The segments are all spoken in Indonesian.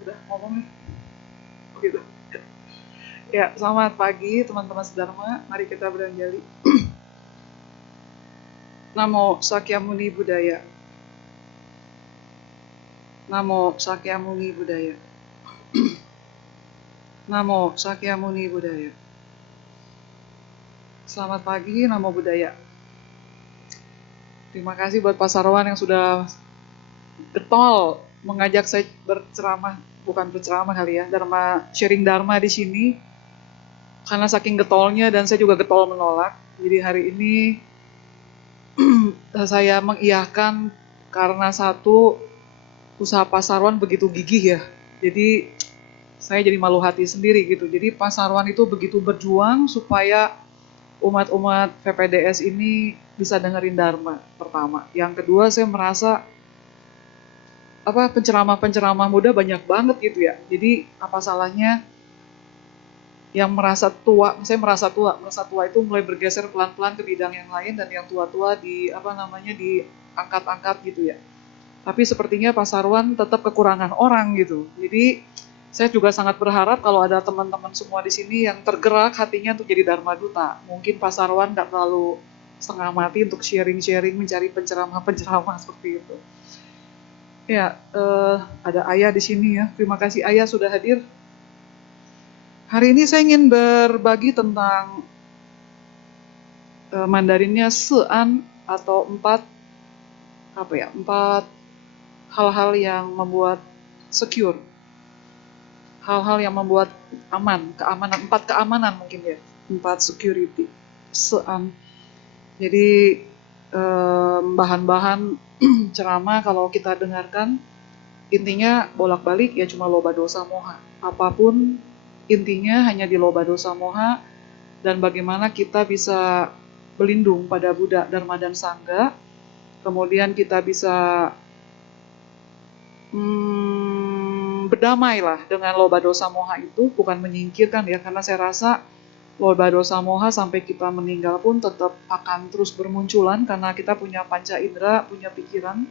Udah ngomong nih. Gitu. Ya, selamat pagi teman-teman sedharma. Mari kita beranjali. Namo Sakyamuni Buddhaya. Namo Sakyamuni Buddhaya. Namo Sakyamuni Buddhaya. Selamat pagi, Namo Buddhaya. Terima kasih buat Pak Sarwan yang sudah getol mengajak saya berceramah, bukan berceramah kali ya, sharing dharma di sini. Karena saking getolnya dan saya juga getol menolak. Jadi hari ini saya mengiyakan karena satu, usaha Pak Sarwan begitu gigih ya. Jadi saya jadi malu hati sendiri gitu. Jadi Pak Sarwan itu begitu berjuang supaya umat-umat PPDS ini bisa dengerin dharma pertama. Yang kedua, saya merasa penceramah-penceramah muda banyak banget gitu ya. Jadi apa salahnya yang merasa tua, saya merasa tua itu mulai bergeser pelan-pelan ke bidang yang lain, dan yang tua-tua diangkat-angkat gitu ya. Tapi sepertinya Pak Sarwan tetap kekurangan orang gitu. Jadi saya juga sangat berharap kalau ada teman-teman semua di sini yang tergerak hatinya untuk jadi Dharma Duta. Mungkin Pak Sarwan nggak terlalu setengah mati untuk sharing-sharing, mencari penceramah-penceramah seperti itu. Ya, ada Ayah di sini ya. Terima kasih Ayah sudah hadir. Hari ini saya ingin berbagi tentang Mandarinnya sean atau empat hal-hal yang membuat secure, hal-hal yang membuat aman, empat keamanan mungkin ya, empat security, sean. Jadi bahan-bahan ceramah kalau kita dengarkan intinya bolak-balik ya cuma loba dosa moha. Apapun intinya hanya di loba dosa moha, dan bagaimana kita bisa berlindung pada Buddha, Dharma, dan Sangha. Kemudian kita bisa berdamailah dengan loba dosa moha itu, bukan menyingkirkan ya, karena saya rasa loba dosa moha sampai kita meninggal pun tetap akan terus bermunculan karena kita punya panca indera, punya pikiran.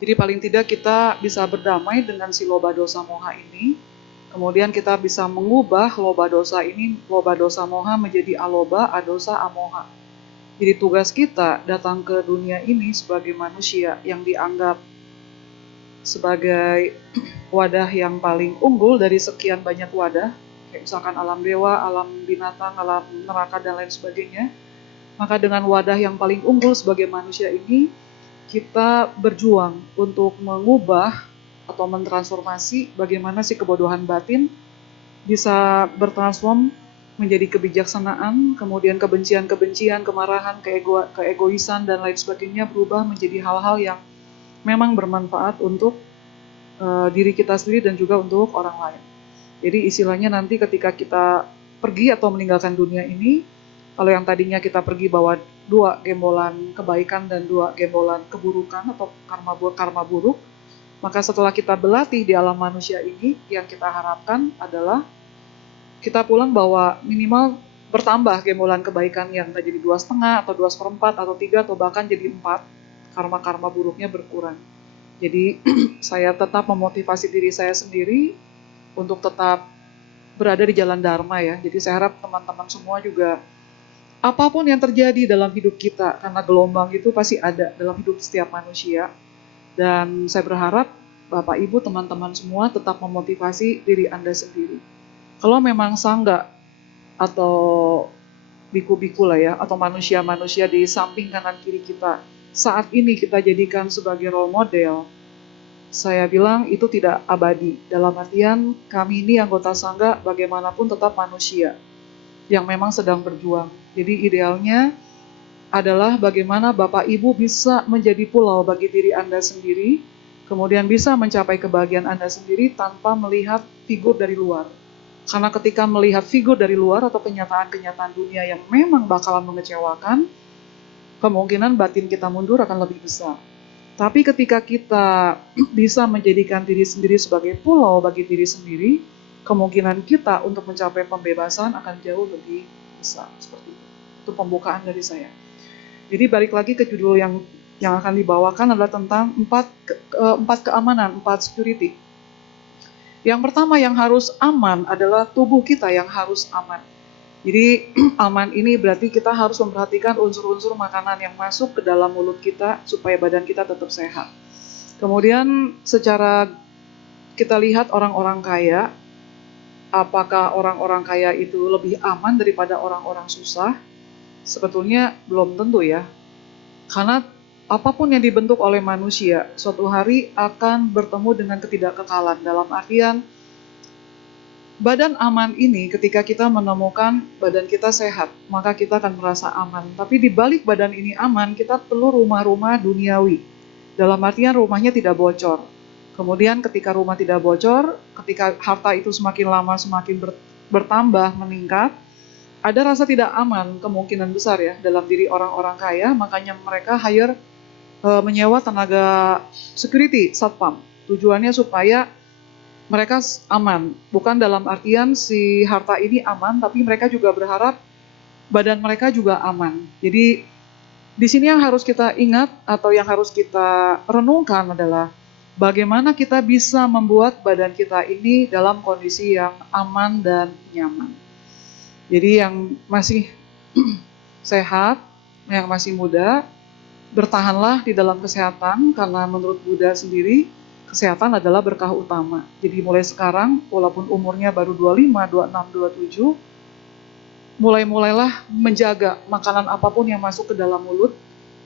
Jadi paling tidak kita bisa berdamai dengan si loba dosa moha ini. Kemudian kita bisa mengubah loba dosa moha menjadi aloba, adosa, amoha. Jadi tugas kita datang ke dunia ini sebagai manusia yang dianggap sebagai wadah yang paling unggul dari sekian banyak wadah, kayak misalkan alam dewa, alam binatang, alam neraka, dan lain sebagainya. Maka dengan wadah yang paling unggul sebagai manusia ini, kita berjuang untuk mengubah atau mentransformasi bagaimana si kebodohan batin bisa bertransform menjadi kebijaksanaan, kemudian kebencian-kebencian, kemarahan, keegoisan, dan lain sebagainya berubah menjadi hal-hal yang memang bermanfaat untuk diri kita sendiri dan juga untuk orang lain. Jadi istilahnya nanti ketika kita pergi atau meninggalkan dunia ini, kalau yang tadinya kita pergi bawa 2 gembolan kebaikan dan 2 gembolan keburukan atau karma buruk, maka setelah kita berlatih di alam manusia ini, yang kita harapkan adalah kita pulang bawa minimal bertambah gembolan kebaikan yang jadi 2,5 atau 2/4 atau 3 atau bahkan jadi 4, karma-karma buruknya berkurang. Jadi saya tetap memotivasi diri saya sendiri untuk tetap berada di jalan Dharma ya. Jadi saya harap teman-teman semua juga, apapun yang terjadi dalam hidup kita, karena gelombang itu pasti ada dalam hidup setiap manusia. Dan saya berharap Bapak Ibu teman-teman semua tetap memotivasi diri Anda sendiri. Kalau memang sangga atau biku-biku lah ya, atau manusia-manusia di samping kanan kiri kita saat ini kita jadikan sebagai role model, saya bilang itu tidak abadi. Dalam artian kami ini anggota sangga bagaimanapun tetap manusia yang memang sedang berjuang. Jadi idealnya adalah bagaimana Bapak Ibu bisa menjadi pulau bagi diri Anda sendiri, kemudian bisa mencapai kebahagiaan Anda sendiri tanpa melihat figur dari luar. Karena ketika melihat figur dari luar atau kenyataan-kenyataan dunia yang memang bakalan mengecewakan, kemungkinan batin kita mundur akan lebih besar. Tapi ketika kita bisa menjadikan diri sendiri sebagai pulau bagi diri sendiri, kemungkinan kita untuk mencapai pembebasan akan jauh lebih besar. Seperti itu. Itu pembukaan dari saya. Jadi balik lagi ke judul yang akan dibawakan adalah tentang empat keamanan, 4 security. Yang pertama yang harus aman adalah tubuh kita yang harus aman. Jadi aman ini berarti kita harus memperhatikan unsur-unsur makanan yang masuk ke dalam mulut kita supaya badan kita tetap sehat. Kemudian secara kita lihat orang-orang kaya, apakah orang-orang kaya itu lebih aman daripada orang-orang susah? Sebetulnya belum tentu ya. Karena apapun yang dibentuk oleh manusia, suatu hari akan bertemu dengan ketidakkekalan. Dalam artian, badan aman ini ketika kita menemukan badan kita sehat, maka kita akan merasa aman. Tapi di balik badan ini aman, kita perlu rumah-rumah duniawi. Dalam artian rumahnya tidak bocor. Kemudian ketika rumah tidak bocor, ketika harta itu semakin lama semakin bertambah, meningkat, ada rasa tidak aman kemungkinan besar ya dalam diri orang-orang kaya, makanya mereka menyewa tenaga security, satpam. Tujuannya supaya mereka aman, bukan dalam artian si harta ini aman, tapi mereka juga berharap badan mereka juga aman. Jadi di sini yang harus kita ingat atau yang harus kita renungkan adalah bagaimana kita bisa membuat badan kita ini dalam kondisi yang aman dan nyaman. Jadi yang masih sehat, yang masih muda, bertahanlah di dalam kesehatan, karena menurut Buddha sendiri, kesehatan adalah berkah utama. Jadi mulai sekarang, walaupun umurnya baru 25, 26, 27, mulailah menjaga makanan apapun yang masuk ke dalam mulut.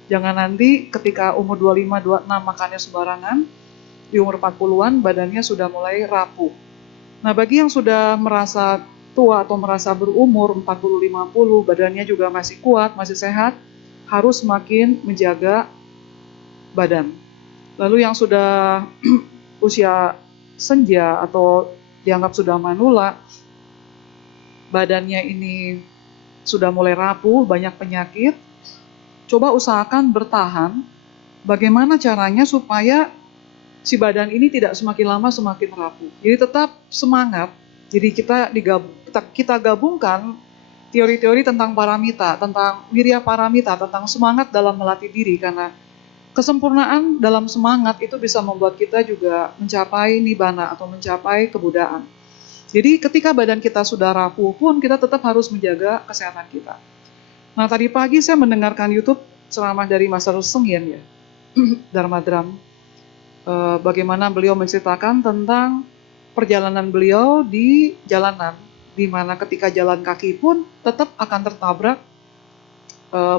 Jangan nanti ketika umur 25, 26 makannya sembarangan, di umur 40-an badannya sudah mulai rapuh. Nah, bagi yang sudah merasa tua atau merasa berumur 40, 50, badannya juga masih kuat, masih sehat, harus semakin menjaga badan. Lalu yang sudah usia senja atau dianggap sudah manula, badannya ini sudah mulai rapuh, banyak penyakit, coba usahakan bertahan. Bagaimana caranya supaya si badan ini tidak semakin lama semakin rapuh. Jadi tetap semangat. Jadi kita gabungkan teori-teori tentang paramita, tentang wirya paramita, tentang semangat dalam melatih diri, karena kesempurnaan dalam semangat itu bisa membuat kita juga mencapai nibbana atau mencapai kebudaan. Jadi ketika badan kita sudah rapuh pun kita tetap harus menjaga kesehatan kita. Nah, tadi pagi saya mendengarkan YouTube ceramah dari Master Seng Yen ya, Dharma Dram. Bagaimana beliau menceritakan tentang perjalanan beliau di jalanan, di mana ketika jalan kaki pun tetap akan tertabrak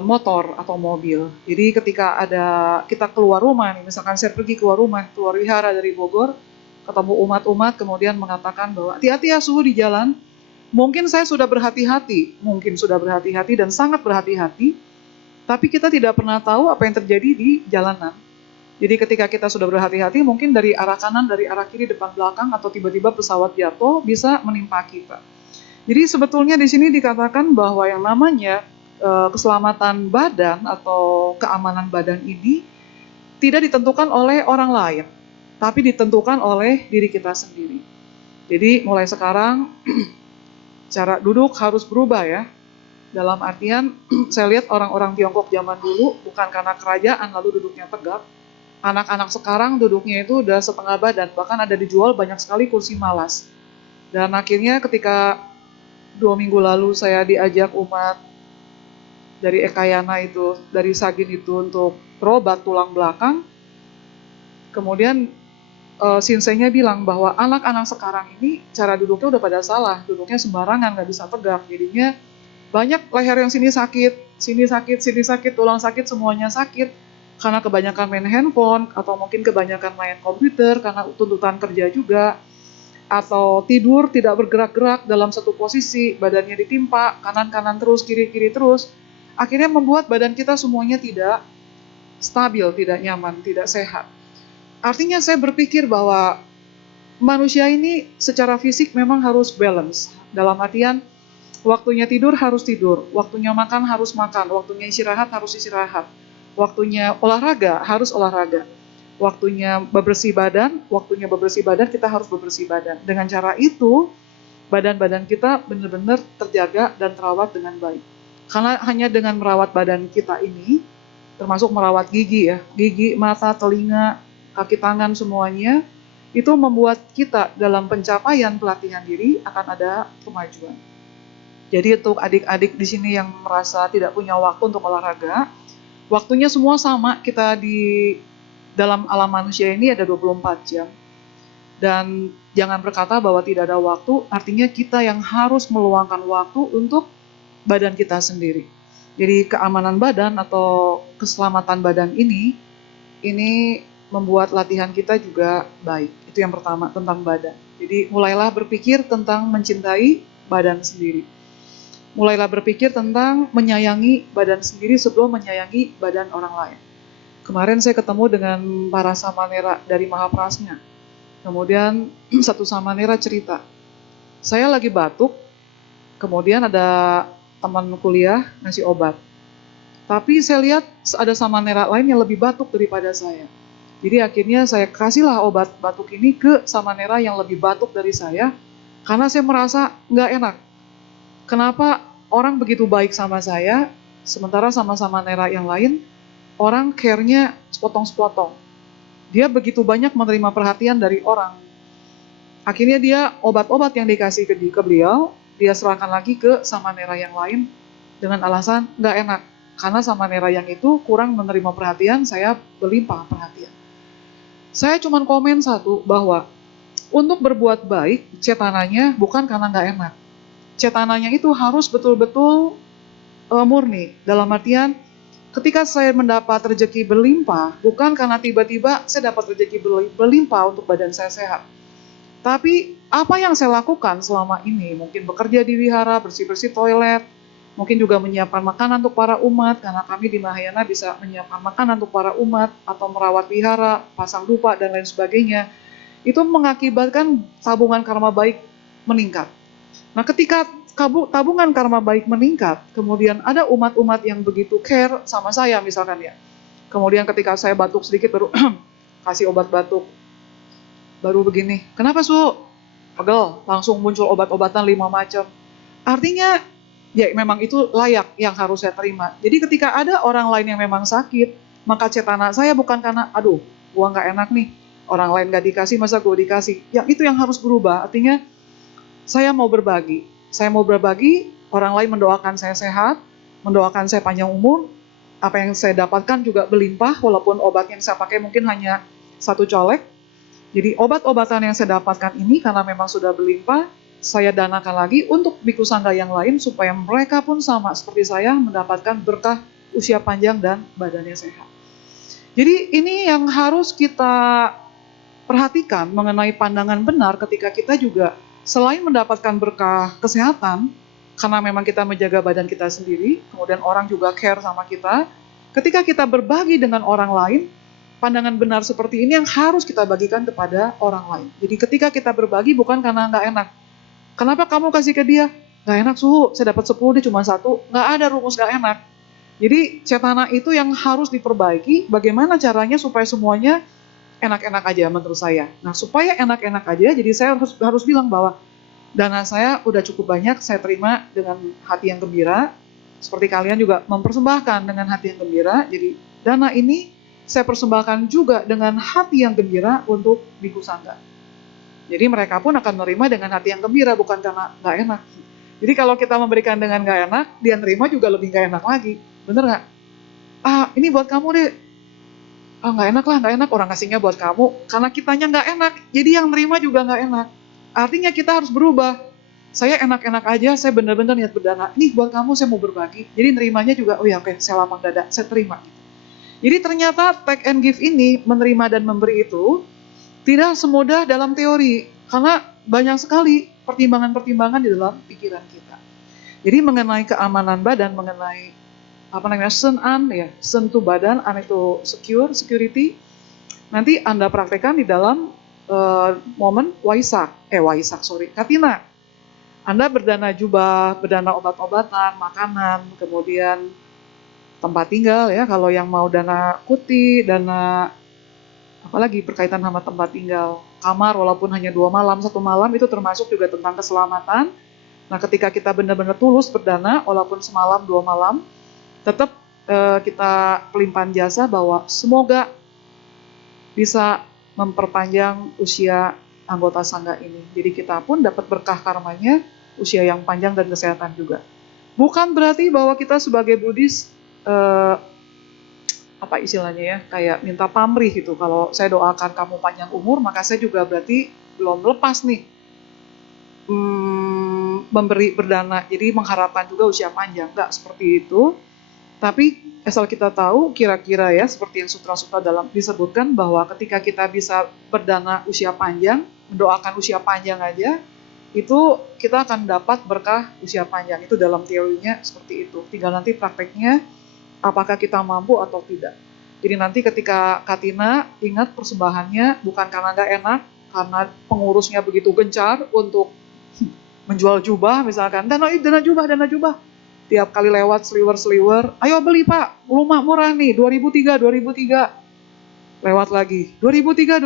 motor atau mobil. Jadi ketika kita keluar rumah, misalkan saya pergi keluar rumah, keluar wihara dari Bogor, ketemu umat-umat, kemudian mengatakan bahwa hati-hati ya suhu di jalan. Mungkin saya sudah berhati-hati dan sangat berhati-hati, tapi kita tidak pernah tahu apa yang terjadi di jalanan. Jadi ketika kita sudah berhati-hati, mungkin dari arah kanan, dari arah kiri, depan, belakang, atau tiba-tiba pesawat jatuh bisa menimpa kita. Jadi sebetulnya di sini dikatakan bahwa yang namanya keselamatan badan atau keamanan badan ini tidak ditentukan oleh orang lain, tapi ditentukan oleh diri kita sendiri. Jadi mulai sekarang cara duduk harus berubah ya. Dalam artian saya lihat orang-orang Tiongkok zaman dulu bukan karena kerajaan lalu duduknya tegak. Anak-anak sekarang duduknya itu udah setengah badan, bahkan ada dijual banyak sekali kursi malas. Dan akhirnya ketika 2 minggu lalu saya diajak umat dari Ekayana itu, dari Sagin itu untuk berobat tulang belakang, kemudian Shinsei-nya bilang bahwa anak-anak sekarang ini cara duduknya udah pada salah, duduknya sembarangan, nggak bisa tegak, jadinya banyak leher yang sini sakit, tulang sakit, semuanya sakit. Karena kebanyakan main handphone, atau mungkin kebanyakan main komputer, karena tuntutan kerja juga, atau tidur tidak bergerak-gerak dalam satu posisi, badannya ditimpa, kanan-kanan terus, kiri-kiri terus, akhirnya membuat badan kita semuanya tidak stabil, tidak nyaman, tidak sehat. Artinya saya berpikir bahwa manusia ini secara fisik memang harus balance, dalam artian waktunya tidur harus tidur, waktunya makan harus makan, waktunya istirahat harus istirahat, waktunya olahraga harus olahraga, waktunya bebersih badan kita harus bebersih badan. Dengan cara itu, badan-badan kita benar-benar terjaga dan terawat dengan baik. Karena hanya dengan merawat badan kita ini, termasuk merawat gigi ya, gigi, mata, telinga, kaki tangan semuanya, itu membuat kita dalam pencapaian pelatihan diri akan ada kemajuan. Jadi untuk adik-adik di sini yang merasa tidak punya waktu untuk olahraga, waktunya semua sama, kita di dalam alam manusia ini ada 24 jam. Dan jangan berkata bahwa tidak ada waktu, artinya kita yang harus meluangkan waktu untuk badan kita sendiri. Jadi keamanan badan atau keselamatan badan ini membuat latihan kita juga baik. Itu yang pertama, tentang badan. Jadi mulailah berpikir tentang mencintai badan sendiri. Mulailah berpikir tentang menyayangi badan sendiri sebelum menyayangi badan orang lain. Kemarin saya ketemu dengan para samanera dari Mahaprasnya. Kemudian satu samanera cerita, saya lagi batuk, kemudian ada teman kuliah ngasih obat. Tapi saya lihat ada samanera lain yang lebih batuk daripada saya. Jadi akhirnya saya kasihlah obat batuk ini ke samanera yang lebih batuk dari saya, karena saya merasa nggak enak. Kenapa orang begitu baik sama saya, sementara sama samanera yang lain, orang care-nya sepotong-sepotong. Dia begitu banyak menerima perhatian dari orang. Akhirnya dia obat-obat yang dikasih ke beliau, dia serahkan lagi ke samanera yang lain dengan alasan nggak enak. Karena samanera yang itu kurang menerima perhatian, saya berlimpah perhatian. Saya cuma komen satu, bahwa untuk berbuat baik, cetananya bukan karena nggak enak. Cetananya itu harus betul-betul murni. Dalam artian, ketika saya mendapat rezeki berlimpah, bukan karena tiba-tiba saya dapat rezeki berlimpah untuk badan saya sehat. Tapi apa yang saya lakukan selama ini, mungkin bekerja di wihara, bersih-bersih toilet, mungkin juga menyiapkan makanan untuk para umat, karena kami di Mahayana bisa menyiapkan makanan untuk para umat, atau merawat wihara, pasang dupa, dan lain sebagainya. Itu mengakibatkan tabungan karma baik meningkat. Nah, ketika tabungan karma baik meningkat, kemudian ada umat-umat yang begitu care sama saya misalkan ya. Kemudian ketika saya batuk sedikit baru kasih obat batuk. Baru begini, kenapa Su? Pegel, langsung muncul obat-obatan 5 macam. Artinya, ya memang itu layak yang harus saya terima. Jadi ketika ada orang lain yang memang sakit, maka cetana saya bukan karena, aduh, gua nggak enak nih, orang lain nggak dikasih, masa gua dikasih. Yang itu yang harus berubah, artinya saya mau berbagi. Saya mau berbagi, orang lain mendoakan saya sehat, mendoakan saya panjang umur, apa yang saya dapatkan juga berlimpah, walaupun obat yang saya pakai mungkin hanya 1 colek. Jadi obat-obatan yang saya dapatkan ini karena memang sudah berlimpah, saya danakan lagi untuk biku sangga yang lain supaya mereka pun sama seperti saya mendapatkan berkah usia panjang dan badannya sehat. Jadi ini yang harus kita perhatikan mengenai pandangan benar ketika kita juga selain mendapatkan berkah kesehatan, karena memang kita menjaga badan kita sendiri, kemudian orang juga care sama kita, ketika kita berbagi dengan orang lain, pandangan benar seperti ini yang harus kita bagikan kepada orang lain. Jadi ketika kita berbagi bukan karena nggak enak. Kenapa kamu kasih ke dia? Nggak enak Suhu, saya dapat 10, dia cuma 1. Nggak ada rumus nggak enak. Jadi cetana itu yang harus diperbaiki, bagaimana caranya supaya semuanya enak-enak aja menurut saya. Nah, supaya enak-enak aja, jadi saya harus bilang bahwa dana saya udah cukup banyak, saya terima dengan hati yang gembira. Seperti kalian juga mempersembahkan dengan hati yang gembira. Jadi dana ini saya persembahkan juga dengan hati yang gembira untuk biku sangga. Jadi mereka pun akan menerima dengan hati yang gembira, bukan karena nggak enak. Jadi kalau kita memberikan dengan nggak enak, dia nerima juga lebih nggak enak lagi. Bener nggak? Ini buat kamu deh. Nggak enak lah, nggak enak, orang ngasihnya buat kamu. Karena kitanya nggak enak, jadi yang nerima juga nggak enak. Artinya kita harus berubah. Saya enak-enak aja, saya benar-benar niat berdana. Ini buat kamu, saya mau berbagi. Jadi nerimanya juga, oh ya oke, saya lapang dada, saya terima. Jadi ternyata take and give ini, menerima dan memberi itu, tidak semudah dalam teori. Karena banyak sekali pertimbangan-pertimbangan di dalam pikiran kita. Jadi mengenai keamanan badan, mengenai sen-an ya, sen itu badan, an itu security. Nanti Anda praktekkan di dalam momen Katina. Anda berdana jubah, berdana obat-obatan, makanan, kemudian tempat tinggal ya, kalau yang mau dana kuti, dana apalagi berkaitan sama tempat tinggal, kamar walaupun hanya 2 malam, 1 malam itu termasuk juga tentang keselamatan. Nah, ketika kita benar-benar tulus berdana walaupun semalam 2 malam, tetap kita pelimpahan jasa bahwa semoga bisa memperpanjang usia anggota sangga ini. Jadi kita pun dapat berkah karmanya, usia yang panjang dan kesehatan juga. Bukan berarti bahwa kita sebagai Buddhis apa istilahnya ya, kayak minta pamrih gitu. Kalau saya doakan kamu panjang umur, maka saya juga berarti belum lepas nih memberi berdana. Jadi mengharapkan juga usia panjang, enggak seperti itu. Tapi asal kita tahu kira-kira ya, seperti yang sutra-sutra dalam disebutkan bahwa ketika kita bisa berdana usia panjang, mendoakan usia panjang aja, itu kita akan dapat berkah usia panjang. Itu dalam teorinya seperti itu. Tinggal nanti prakteknya apakah kita mampu atau tidak. Jadi nanti ketika Katina ingat persembahannya bukan karena nggak enak, karena pengurusnya begitu gencar untuk menjual jubah misalkan, dana jubah. Tiap kali lewat sliwer, ayo beli Pak, rumah murah nih, 2003, lewat lagi, 2003,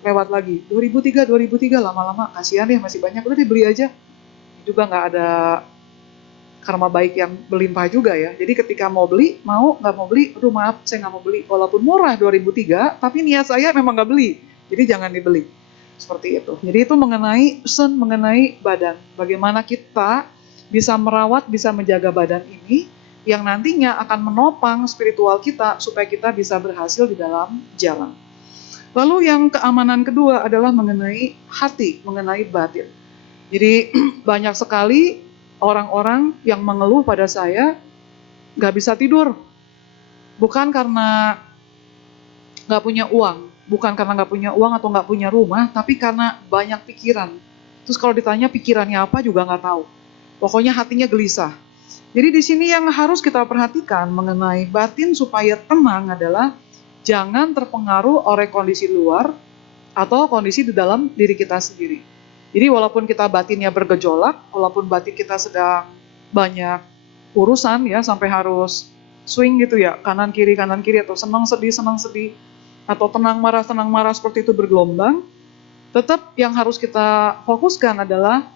lewat lagi, 2003, lama-lama kasihan ya masih banyak, udah dibeli aja. Juga nggak ada karma baik yang berlimpah juga ya. Jadi ketika mau beli, nggak mau beli, aduh maaf saya nggak mau beli. Walaupun murah 2003, tapi niat saya memang nggak beli. Jadi jangan dibeli. Seperti itu. Jadi itu mengenai badan. Bagaimana kita bisa merawat, bisa menjaga badan ini, yang nantinya akan menopang spiritual kita, supaya kita bisa berhasil di dalam jalan. Lalu yang keamanan kedua adalah mengenai hati, mengenai batin. Jadi banyak sekali orang-orang yang mengeluh pada saya nggak bisa tidur, bukan karena nggak punya uang, atau nggak punya rumah, tapi karena banyak pikiran. Terus kalau ditanya pikirannya apa juga nggak tahu. Pokoknya hatinya gelisah. Jadi di sini yang harus kita perhatikan mengenai batin supaya tenang adalah jangan terpengaruh oleh kondisi luar atau kondisi di dalam diri kita sendiri. Jadi walaupun kita batinnya bergejolak, walaupun batin kita sedang banyak urusan ya, sampai harus swing gitu ya, kanan kiri, atau senang sedih, atau tenang marah seperti itu bergelombang, tetap yang harus kita fokuskan adalah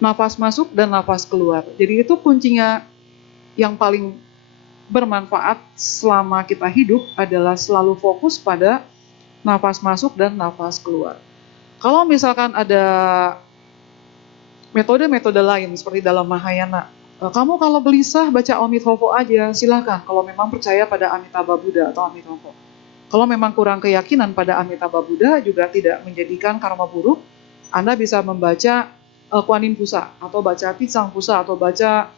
nafas masuk dan nafas keluar. Jadi itu kuncinya yang paling bermanfaat selama kita hidup adalah selalu fokus pada nafas masuk dan nafas keluar. Kalau misalkan ada metode-metode lain seperti dalam Mahayana, kamu kalau gelisah baca Amitabha aja, silahkan. Kalau memang percaya pada Amitabha Buddha atau Amitabha. Kalau memang kurang keyakinan pada Amitabha Buddha juga tidak menjadikan karma buruk, Anda bisa membaca Kuan Yin Pusa, atau baca Pitsang Pusa, atau baca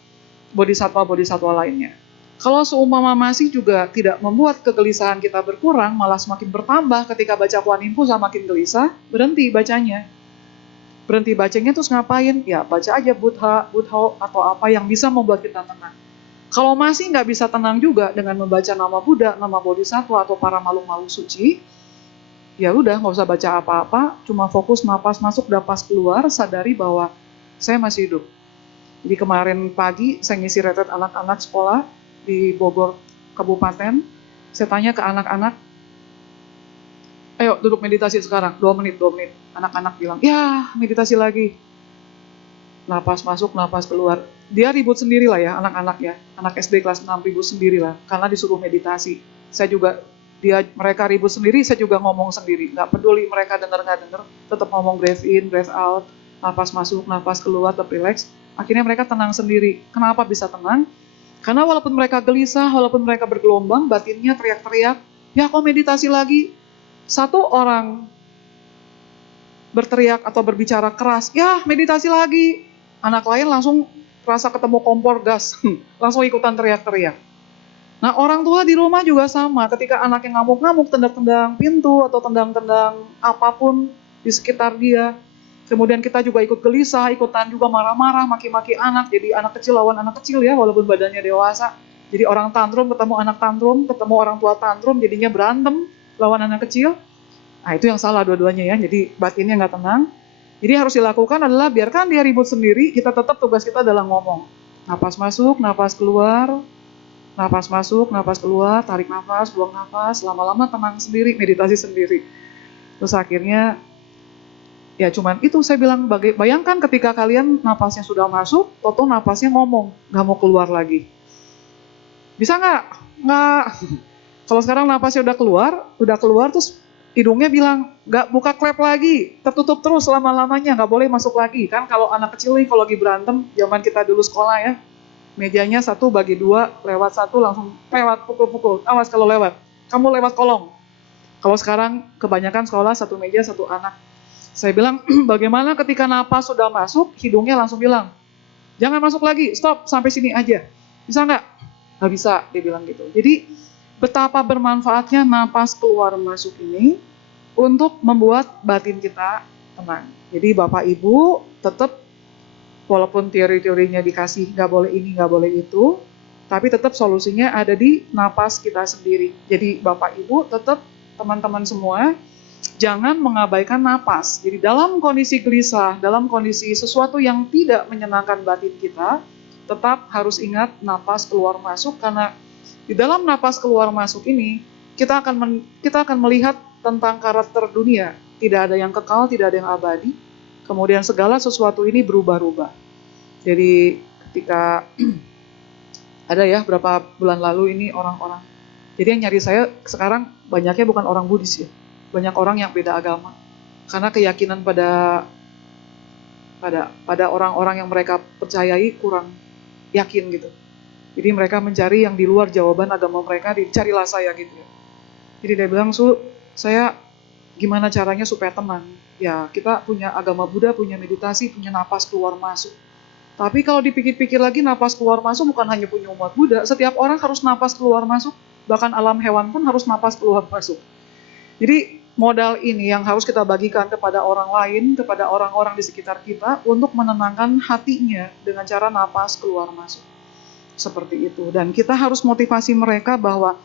bodhisattva lainnya. Kalau seumpama masih juga tidak membuat kegelisahan kita berkurang, malah semakin bertambah ketika baca Kuan Yin Pusa makin gelisah, berhenti bacanya. Berhenti bacanya terus ngapain? Ya baca aja Buddha atau apa yang bisa membuat kita tenang. Kalau masih nggak bisa tenang juga dengan membaca nama Buddha, nama Bodhisattva, atau para makhluk-makhluk suci, ya udah nggak usah baca apa-apa, cuma fokus napas masuk, napas keluar, sadari bahwa saya masih hidup. Jadi kemarin pagi saya ngisi retret anak-anak sekolah di Bogor Kabupaten, saya tanya ke anak-anak, ayo duduk meditasi sekarang, 2 menit. Anak-anak bilang, ya meditasi lagi. Napas masuk, napas keluar. Dia ribut sendiri lah ya, anak-anak ya. Anak SD kelas 6 ribut sendiri lah, karena disuruh meditasi. Mereka ribut sendiri, saya juga ngomong sendiri. Nggak peduli mereka dengar nggak dengar, tetap ngomong breath in, breath out, napas masuk, napas keluar, tetap relax. Akhirnya mereka tenang sendiri. Kenapa bisa tenang? Karena walaupun mereka gelisah, walaupun mereka bergelombang, batinnya teriak-teriak, ya kok meditasi lagi? Satu orang berteriak atau berbicara keras, ya meditasi lagi. Anak lain langsung rasa ketemu kompor gas, langsung ikutan teriak-teriak. Nah orang tua di rumah juga sama, ketika anak yang ngamuk-ngamuk, tendang-tendang pintu atau tendang-tendang apapun di sekitar dia, kemudian kita juga ikut gelisah, ikutan juga marah-marah, maki-maki anak, jadi anak kecil lawan anak kecil ya, walaupun badannya dewasa. Jadi orang tantrum ketemu anak tantrum, ketemu orang tua tantrum, jadinya berantem lawan anak kecil. Nah itu yang salah dua-duanya ya, jadi batinnya nggak tenang. Jadi harus dilakukan adalah biarkan dia ribut sendiri, kita tetap tugas kita adalah ngomong. Napas masuk, napas keluar, napas masuk, napas keluar, tarik nafas, buang nafas, lama-lama tenang sendiri, meditasi sendiri. Terus akhirnya, ya cuman itu saya bilang, bayangkan ketika kalian napasnya sudah masuk, toto napasnya ngomong, nggak mau keluar lagi. Bisa nggak? Nggak. Kalau sekarang napasnya udah keluar terus hidungnya bilang, nggak buka klep lagi, tertutup terus selama-lamanya, nggak boleh masuk lagi. Kan kalau anak kecil nih, kalau lagi berantem, zaman kita dulu sekolah ya, mejanya satu bagi dua, lewat satu langsung lewat, pukul-pukul. Awas kalau lewat, kamu lewat kolong. Kalau sekarang kebanyakan sekolah satu meja satu anak. Saya bilang, bagaimana ketika napas sudah masuk, hidungnya langsung bilang, jangan masuk lagi, stop, sampai sini aja. Bisa nggak? Nggak bisa, dia bilang gitu. Jadi, betapa bermanfaatnya napas keluar masuk ini untuk membuat batin kita tenang. Jadi Bapak Ibu tetap, walaupun teori-teorinya dikasih nggak boleh ini, nggak boleh itu, tapi tetap solusinya ada di napas kita sendiri. Jadi Bapak Ibu tetap, teman-teman semua, jangan mengabaikan napas. Jadi dalam kondisi gelisah, dalam kondisi sesuatu yang tidak menyenangkan batin kita, tetap harus ingat napas keluar masuk, karena di dalam napas keluar masuk ini kita akan melihat tentang karakter dunia. Tidak ada yang kekal, tidak ada yang abadi. Kemudian segala sesuatu ini berubah-ubah. Jadi ketika ada ya berapa bulan lalu ini orang-orang. Jadi yang nyari saya sekarang banyaknya bukan orang Buddhis ya. Banyak orang yang beda agama. Karena keyakinan pada orang-orang yang mereka percayai kurang yakin gitu. Jadi mereka mencari yang di luar jawaban agama mereka, dicarilah saya gitu ya. Jadi dia bilang, saya gimana caranya supaya tenang? Ya kita punya agama Buddha, punya meditasi, punya napas keluar masuk. Tapi kalau dipikir-pikir lagi, napas keluar masuk bukan hanya punya umat Buddha, setiap orang harus napas keluar masuk, bahkan alam hewan pun harus napas keluar masuk. Jadi modal ini yang harus kita bagikan kepada orang lain, kepada orang-orang di sekitar kita, untuk menenangkan hatinya dengan cara napas keluar masuk. Seperti itu. Dan kita harus motivasi mereka bahwa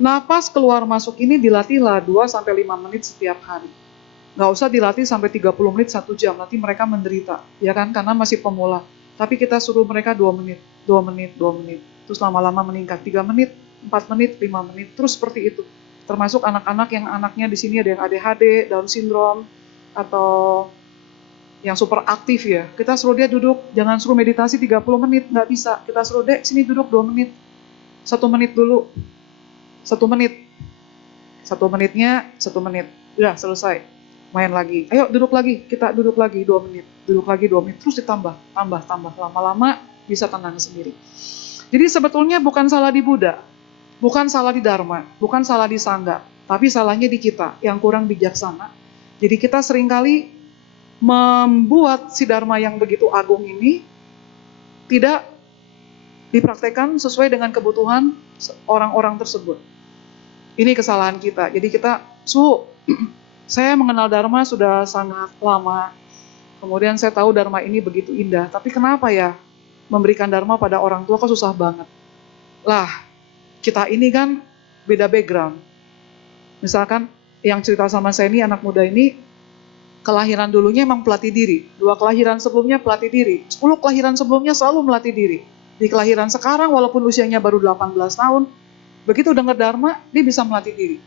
napas keluar masuk ini dilatihlah 2-5 menit setiap hari. Nggak usah dilatih sampai 30 menit, 1 jam, nanti mereka menderita. Ya kan, karena masih pemula. Tapi kita suruh mereka 2 menit, 2 menit, 2 menit. Terus lama-lama meningkat, 3 menit, 4 menit, 5 menit, terus seperti itu. Termasuk anak-anak yang anaknya di sini ada yang ADHD, Down syndrome, atau yang super aktif ya. Kita suruh dia duduk, jangan suruh meditasi 30 menit, nggak bisa. Kita suruh, Dek, sini duduk 2 menit. 1 menit dulu. 1 menit. 1 menitnya, 1 menit. Udah, selesai. Main lagi. Ayo duduk lagi, kita duduk lagi 2 menit. Duduk lagi 2 menit, terus ditambah, tambah. Lama-lama bisa tenang sendiri. Jadi sebetulnya bukan salah di Buddha, bukan salah di Dharma, bukan salah di Sangha, tapi salahnya di kita yang kurang bijaksana. Jadi kita seringkali membuat si Dharma yang begitu agung ini tidak dipraktekkan sesuai dengan kebutuhan orang-orang tersebut. Ini kesalahan kita. Jadi kita, saya mengenal Dharma sudah sangat lama. Kemudian saya tahu Dharma ini begitu indah. Tapi kenapa ya memberikan Dharma pada orang tua kok susah banget? Lah, kita ini kan beda background. Misalkan yang cerita sama saya ini, anak muda ini, kelahiran dulunya emang pelatih diri. 2 kelahiran sebelumnya pelatih diri. 10 kelahiran sebelumnya selalu melatih diri. Di kelahiran sekarang walaupun usianya baru 18 tahun, begitu dengar Dharma, dia bisa melatih diri.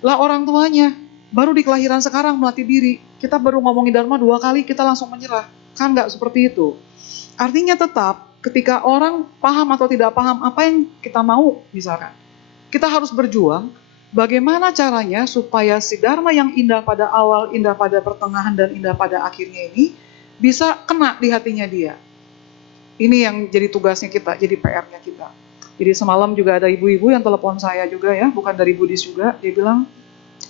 Lah orang tuanya, baru di kelahiran sekarang melatih diri. Kita baru ngomongin Dharma 2 kali, kita langsung menyerah. Kan nggak seperti itu. Artinya tetap, ketika orang paham atau tidak paham apa yang kita mau, misalkan, kita harus berjuang, bagaimana caranya supaya si Dharma yang indah pada awal, indah pada pertengahan, dan indah pada akhirnya ini, bisa kena di hatinya dia. Ini yang jadi tugasnya kita, jadi PR-nya kita. Jadi semalam juga ada ibu-ibu yang telepon saya juga ya, bukan dari Buddhis juga. Dia bilang,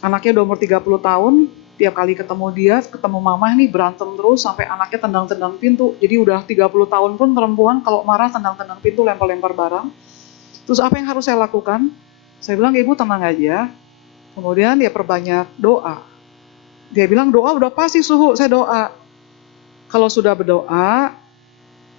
anaknya udah umur 30 tahun, tiap kali ketemu dia, ketemu mamah nih berantem terus, sampai anaknya tendang-tendang pintu. Jadi udah 30 tahun pun perempuan kalau marah tendang-tendang pintu, lempar-lempar barang. Terus apa yang harus saya lakukan? Saya bilang, ibu tenang aja. Kemudian dia perbanyak doa. Dia bilang, doa udah pasti suhu, saya doa. Kalau sudah berdoa,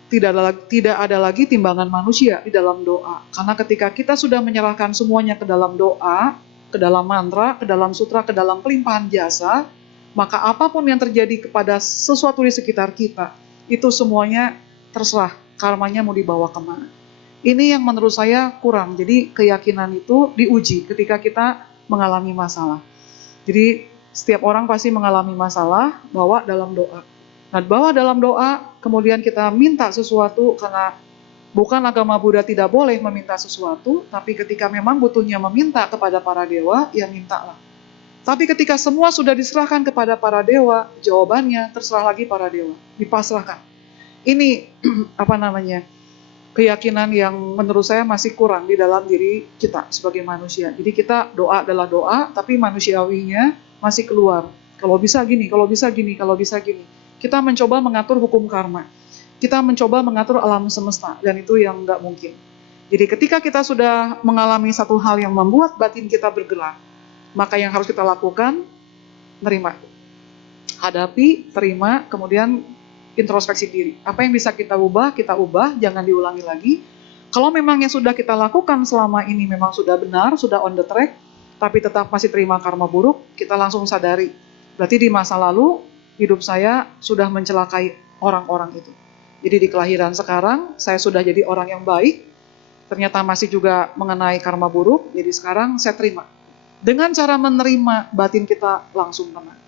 tidak ada lagi timbangan manusia di dalam doa. Karena ketika kita sudah menyerahkan semuanya ke dalam doa, ke dalam mantra, ke dalam sutra, ke dalam pelimpahan jasa, maka apapun yang terjadi kepada sesuatu di sekitar kita, itu semuanya terserah karmanya mau dibawa kemana. Ini yang menurut saya kurang. Jadi keyakinan itu diuji ketika kita mengalami masalah. Jadi setiap orang pasti mengalami masalah, bawa dalam doa. Nah, bawa dalam doa, kemudian kita minta sesuatu, karena bukan agama Buddha tidak boleh meminta sesuatu, tapi ketika memang butuhnya meminta kepada para dewa, ya mintalah. Tapi ketika semua sudah diserahkan kepada para dewa, jawabannya terserah lagi para dewa, dipasrahkan. Ini apa namanya? Keyakinan yang menurut saya masih kurang di dalam diri kita sebagai manusia. Jadi kita doa adalah doa, tapi manusiawinya masih keluar. Kalau bisa gini, kalau bisa gini, kalau bisa gini. Kita mencoba mengatur hukum karma. Kita mencoba mengatur alam semesta, dan itu yang nggak mungkin. Jadi ketika kita sudah mengalami satu hal yang membuat batin kita bergerak, maka yang harus kita lakukan, nerima. Hadapi, terima, kemudian introspeksi diri. Apa yang bisa kita ubah, jangan diulangi lagi. Kalau memang yang sudah kita lakukan selama ini memang sudah benar, sudah on the track, tapi tetap masih terima karma buruk, kita langsung sadari. Berarti di masa lalu, hidup saya sudah mencelakai orang-orang itu. Jadi di kelahiran sekarang, saya sudah jadi orang yang baik, ternyata masih juga mengenai karma buruk, jadi sekarang saya terima. Dengan cara menerima, batin kita langsung tenang.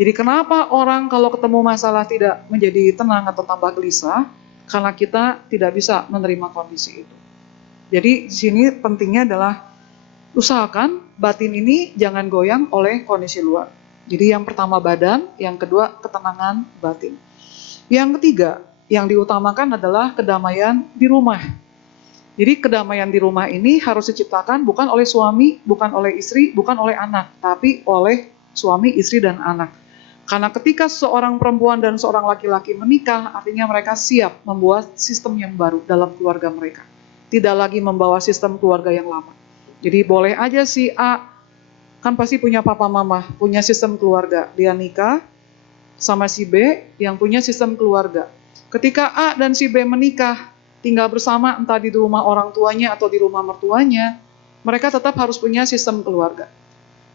Jadi kenapa orang kalau ketemu masalah tidak menjadi tenang atau tambah gelisah? Karena kita tidak bisa menerima kondisi itu. Jadi di sini pentingnya adalah usahakan batin ini jangan goyang oleh kondisi luar. Jadi yang pertama badan, yang kedua ketenangan batin. Yang ketiga, yang diutamakan adalah kedamaian di rumah. Jadi kedamaian di rumah ini harus diciptakan bukan oleh suami, bukan oleh istri, bukan oleh anak, tapi oleh suami, istri, dan anak. Karena ketika seorang perempuan dan seorang laki-laki menikah, artinya mereka siap membuat sistem yang baru dalam keluarga mereka. Tidak lagi membawa sistem keluarga yang lama. Jadi boleh aja si A, kan pasti punya papa mama, punya sistem keluarga. Dia nikah sama si B yang punya sistem keluarga. Ketika A dan si B menikah, tinggal bersama entah di rumah orang tuanya atau di rumah mertuanya, mereka tetap harus punya sistem keluarga.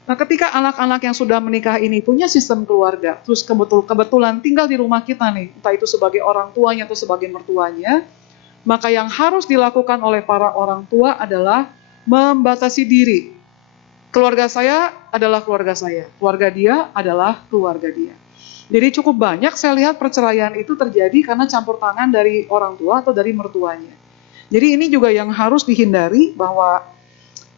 Nah, ketika anak-anak yang sudah menikah ini punya sistem keluarga, terus kebetulan tinggal di rumah kita nih, entah itu sebagai orang tuanya atau sebagai mertuanya, maka yang harus dilakukan oleh para orang tua adalah membatasi diri. Keluarga saya adalah keluarga saya, keluarga dia adalah keluarga dia. Jadi cukup banyak saya lihat perceraian itu terjadi karena campur tangan dari orang tua atau dari mertuanya. Jadi ini juga yang harus dihindari, bahwa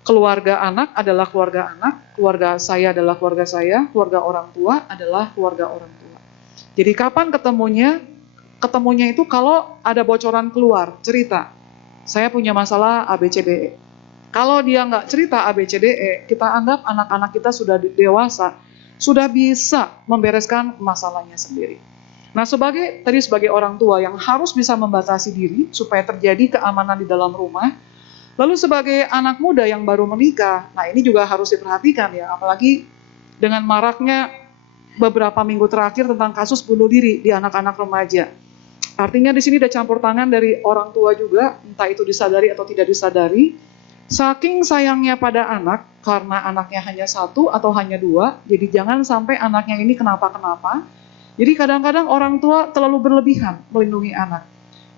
keluarga anak adalah keluarga anak, keluarga saya adalah keluarga saya, keluarga orang tua adalah keluarga orang tua. Jadi kapan ketemunya? Ketemunya itu kalau ada bocoran keluar, cerita. Saya punya masalah ABCDE. Kalau dia nggak cerita ABCDE, kita anggap anak-anak kita sudah dewasa, sudah bisa membereskan masalahnya sendiri. Nah, sebagai orang tua yang harus bisa membatasi diri supaya terjadi keamanan di dalam rumah. Lalu sebagai anak muda yang baru menikah, nah ini juga harus diperhatikan ya, apalagi dengan maraknya beberapa minggu terakhir tentang kasus bunuh diri di anak-anak remaja. Artinya di sini ada campur tangan dari orang tua juga, entah itu disadari atau tidak disadari. Saking sayangnya pada anak, karena anaknya hanya satu atau hanya dua, jadi jangan sampai anaknya ini kenapa-kenapa. Jadi kadang-kadang orang tua terlalu berlebihan melindungi anak.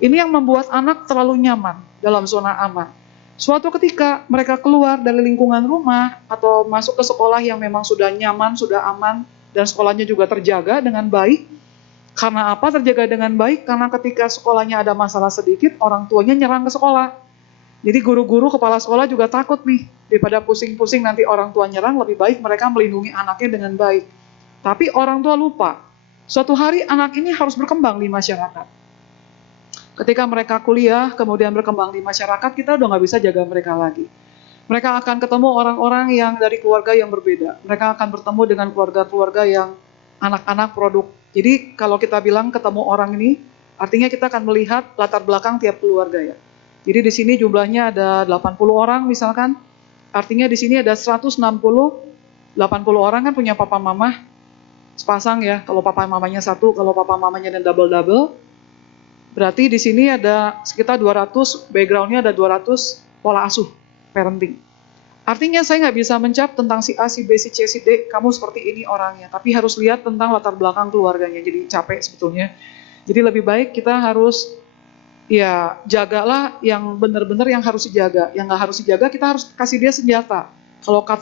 Ini yang membuat anak terlalu nyaman dalam zona aman. Suatu ketika mereka keluar dari lingkungan rumah atau masuk ke sekolah yang memang sudah nyaman, sudah aman, dan sekolahnya juga terjaga dengan baik. Karena apa terjaga dengan baik? Karena ketika sekolahnya ada masalah sedikit, orang tuanya nyerang ke sekolah. Jadi guru-guru, kepala sekolah juga takut nih, daripada pusing-pusing nanti orang tua nyerang, lebih baik mereka melindungi anaknya dengan baik. Tapi orang tua lupa, suatu hari anak ini harus berkembang di masyarakat. Ketika mereka kuliah, kemudian berkembang di masyarakat, kita udah nggak bisa jaga mereka lagi. Mereka akan ketemu orang-orang yang dari keluarga yang berbeda. Mereka akan bertemu dengan keluarga-keluarga yang anak-anak produk. Jadi kalau kita bilang ketemu orang ini, artinya kita akan melihat latar belakang tiap keluarga ya. Jadi di sini jumlahnya ada 80 orang misalkan. Artinya di sini ada 160, 80 orang kan punya papa mama sepasang ya. Kalau papa mamanya satu, kalau papa mamanya dan double-double. Berarti di sini ada sekitar 200, background-nya ada 200 pola asuh parenting. Artinya saya nggak bisa mencap tentang si A, si B, si C, si D, kamu seperti ini orangnya. Tapi harus lihat tentang latar belakang keluarganya, jadi capek sebetulnya. Jadi lebih baik kita harus, ya jagalah yang benar-benar yang harus dijaga. Yang nggak harus dijaga, kita harus kasih dia senjata.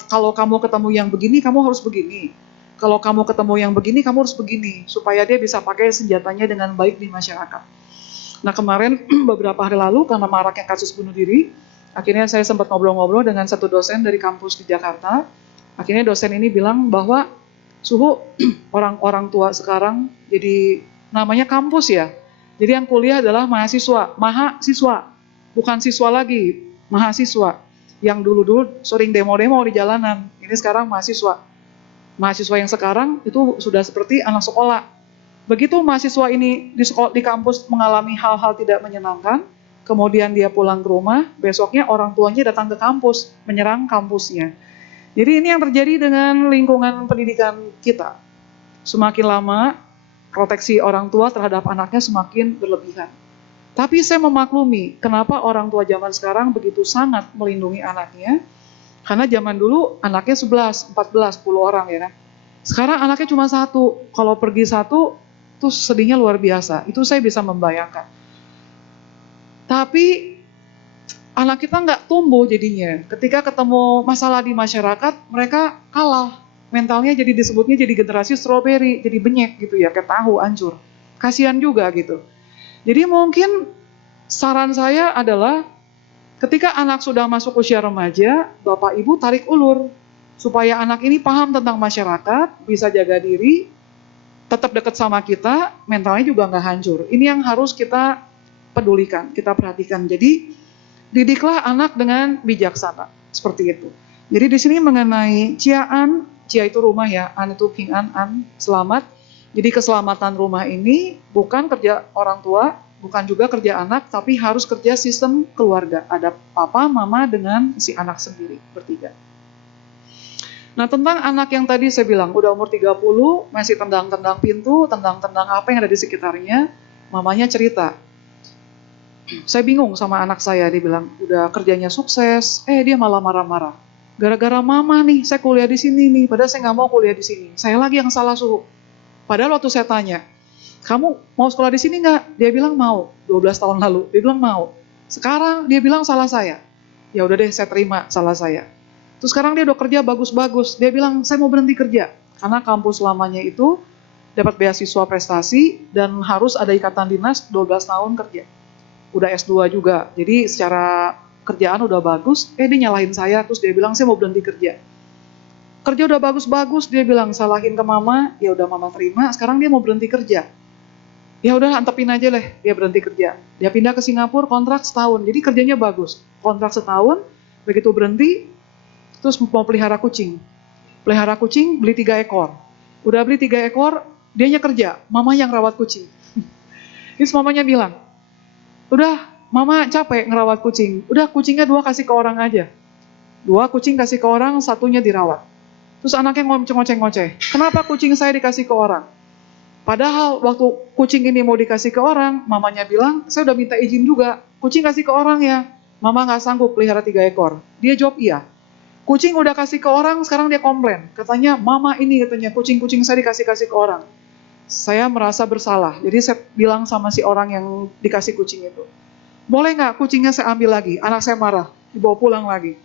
Kalau kamu ketemu yang begini, kamu harus begini. Kalau kamu ketemu yang begini, kamu harus begini. Supaya dia bisa pakai senjatanya dengan baik di masyarakat. Nah kemarin beberapa hari lalu karena maraknya kasus bunuh diri, akhirnya saya sempat ngobrol-ngobrol dengan satu dosen dari kampus di Jakarta. Akhirnya dosen ini bilang bahwa suhu orang-orang tua sekarang jadi namanya kampus ya. Jadi yang kuliah adalah mahasiswa, bukan siswa lagi, mahasiswa. Yang dulu-dulu sering demo-demo di jalanan, ini sekarang mahasiswa. Mahasiswa yang sekarang itu sudah seperti anak sekolah. Begitu mahasiswa ini di kampus mengalami hal-hal tidak menyenangkan, kemudian dia pulang ke rumah, besoknya orang tuanya datang ke kampus, menyerang kampusnya. Jadi ini yang terjadi dengan lingkungan pendidikan kita. Semakin lama, proteksi orang tua terhadap anaknya semakin berlebihan. Tapi saya memaklumi kenapa orang tua zaman sekarang begitu sangat melindungi anaknya. Karena zaman dulu anaknya 11, 14, 10 orang ya kan. Sekarang anaknya cuma satu. Kalau pergi satu, itu sedihnya luar biasa. Itu saya bisa membayangkan. Tapi anak kita nggak tumbuh jadinya. Ketika ketemu masalah di masyarakat, mereka kalah. Mentalnya jadi disebutnya jadi generasi strawberry, jadi benyek gitu ya, kayak tahu hancur. Kasihan juga gitu. Jadi mungkin saran saya adalah ketika anak sudah masuk usia remaja, Bapak Ibu tarik ulur. Supaya anak ini paham tentang masyarakat, bisa jaga diri, tetap dekat sama kita, mentalnya juga nggak hancur. Ini yang harus kita pedulikan, kita perhatikan. Jadi didiklah anak dengan bijaksana, seperti itu. Jadi di sini mengenai ciaan, cia itu rumah ya, an itu king an, selamat. Jadi keselamatan rumah ini bukan kerja orang tua, bukan juga kerja anak, tapi harus kerja sistem keluarga. Ada papa, mama dengan si anak sendiri, bertiga. Nah tentang anak yang tadi saya bilang, udah umur 30, masih tendang-tendang pintu, tendang-tendang apa yang ada di sekitarnya, mamanya cerita, saya bingung sama anak saya, dia bilang udah kerjanya sukses, dia malah marah-marah. Gara-gara mama nih, saya kuliah di sini nih, padahal saya nggak mau kuliah di sini. Saya lagi yang salah suruh. Padahal waktu saya tanya, kamu mau sekolah di sini nggak? Dia bilang mau. 12 tahun lalu, dia bilang mau. Sekarang dia bilang salah saya. Ya udah deh, saya terima salah saya. Terus sekarang dia udah kerja bagus-bagus. Dia bilang saya mau berhenti kerja karena kampus lamanya itu dapat beasiswa prestasi dan harus ada ikatan dinas 12 tahun kerja. Udah S2 juga, jadi secara kerjaan udah bagus, dia nyalahin saya, terus dia bilang saya mau berhenti kerja. Kerja udah bagus-bagus, dia bilang salahin ke mama, ya udah mama terima, sekarang dia mau berhenti kerja. Ya udah antepin aja lah, dia berhenti kerja. Dia pindah ke Singapura, kontrak setahun, jadi kerjanya bagus. Kontrak setahun, begitu berhenti, terus mau pelihara kucing. Pelihara kucing, beli 3 ekor. Udah beli 3 ekor, dianya kerja, mama yang rawat kucing. Terus mamanya bilang, udah, mama capek ngerawat kucing. Udah, kucingnya 2 kasih ke orang aja. 2 kucing kasih ke orang, 1-nya dirawat. Terus anaknya ngoceh-ngoceh. Kenapa kucing saya dikasih ke orang? Padahal waktu kucing ini mau dikasih ke orang, mamanya bilang, saya udah minta izin juga. Kucing kasih ke orang ya. Mama nggak sanggup pelihara 3 ekor. Dia jawab iya. Kucing udah kasih ke orang, sekarang dia komplain. Katanya, mama ini katanya, kucing-kucing saya dikasih-kasih ke orang. Saya merasa bersalah. Jadi saya bilang sama si orang yang dikasih kucing itu, boleh nggak kucingnya saya ambil lagi? Anak saya marah, dibawa pulang lagi.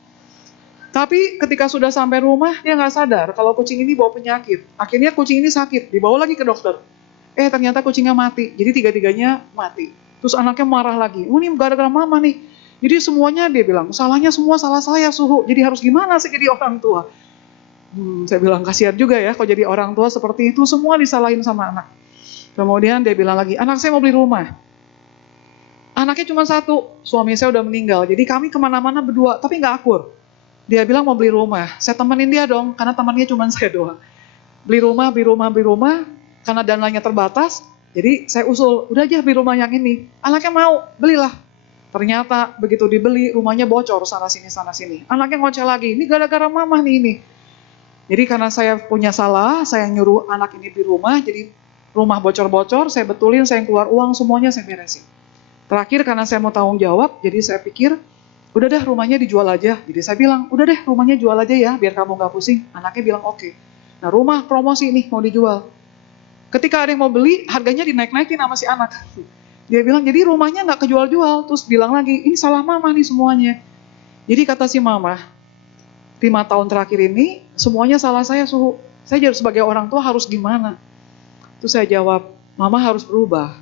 Tapi ketika sudah sampai rumah, dia nggak sadar kalau kucing ini bawa penyakit. Akhirnya kucing ini sakit, dibawa lagi ke dokter. Ternyata kucingnya mati. Jadi 3-tiganya mati. Terus anaknya marah lagi. Ini gara-gara mama nih. Jadi semuanya dia bilang, salahnya semua salah saya suhu. Jadi harus gimana sih jadi orang tua? Saya bilang kasihan juga ya kalau jadi orang tua seperti itu, semua disalahin sama anak. Kemudian dia bilang lagi, anak saya mau beli rumah. Anaknya cuma 1, suami saya udah meninggal, jadi kami kemana-mana berdua, tapi nggak akur. Dia bilang mau beli rumah, saya temenin dia dong, karena temannya cuma saya doang. Beli rumah, karena dananya terbatas, jadi saya usul, udah aja beli rumah yang ini. Anaknya mau, belilah. Ternyata begitu dibeli, rumahnya bocor sana-sini. Anaknya ngoceh lagi, ini gara-gara mama nih ini. Jadi karena saya punya salah, saya nyuruh anak ini di rumah, jadi rumah bocor-bocor, saya betulin, saya keluar uang, semuanya saya beresin. Terakhir karena saya mau tanggung jawab, jadi saya pikir, udah deh rumahnya dijual aja. Jadi saya bilang, udah deh rumahnya jual aja ya, biar kamu gak pusing. Anaknya bilang oke. Nah rumah promosi nih, mau dijual. Ketika ada yang mau beli, harganya dinaik-naikin sama si anak. Dia bilang, jadi rumahnya gak kejual-jual. Terus bilang lagi, ini salah mama nih semuanya. Jadi kata si mama, 5 tahun terakhir ini, semuanya salah saya suhu. Saya sebagai orang tua harus gimana? Terus saya jawab, mama harus berubah.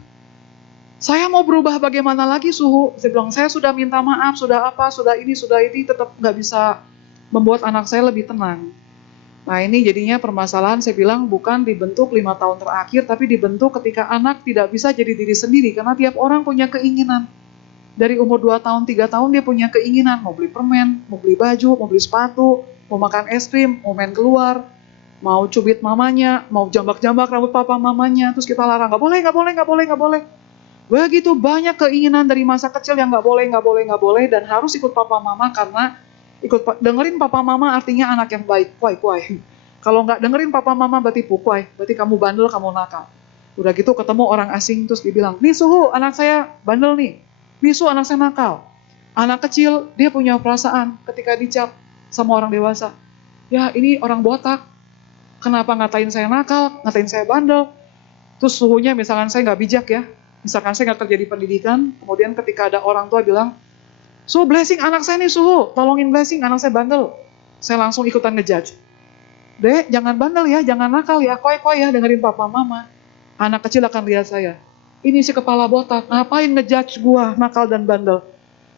Saya mau berubah bagaimana lagi suhu? Saya bilang, saya sudah minta maaf, sudah apa, sudah ini, tetap nggak bisa membuat anak saya lebih tenang. Nah ini jadinya permasalahan, saya bilang bukan dibentuk 5 tahun terakhir, tapi dibentuk ketika anak tidak bisa jadi diri sendiri, karena tiap orang punya keinginan. Dari umur 2 tahun, 3 tahun dia punya keinginan, mau beli permen, mau beli baju, mau beli sepatu, mau makan es krim, mau main keluar, mau cubit mamanya, mau jambak-jambak rambut papa mamanya, terus kita larang, nggak boleh, nggak boleh, nggak boleh, nggak boleh. Begitu banyak keinginan dari masa kecil yang nggak boleh, nggak boleh, nggak boleh, dan harus ikut papa mama karena dengerin papa mama artinya anak yang baik, kuai. Kalau nggak dengerin papa mama berarti pukuai, berarti kamu bandel, kamu nakal. Udah gitu ketemu orang asing terus dibilang, nih Suhu anak saya bandel nih, nih Suhu anak saya nakal. Anak kecil dia punya perasaan ketika dicap sama orang dewasa. Ya ini orang botak, kenapa ngatain saya nakal, ngatain saya bandel. Terus suhunya misalkan saya nggak bijak ya, misalkan saya nggak kerja di pendidikan, kemudian ketika ada orang tua bilang, Suhu blessing anak saya nih Suhu, tolongin blessing anak saya bandel. Saya langsung ikutan ngejudge. Dek, jangan bandel ya, jangan nakal ya, koi ya, dengerin papa mama. Anak kecil akan lihat saya. Ini si kepala botak, ngapain ngejudge gua nakal dan bandel.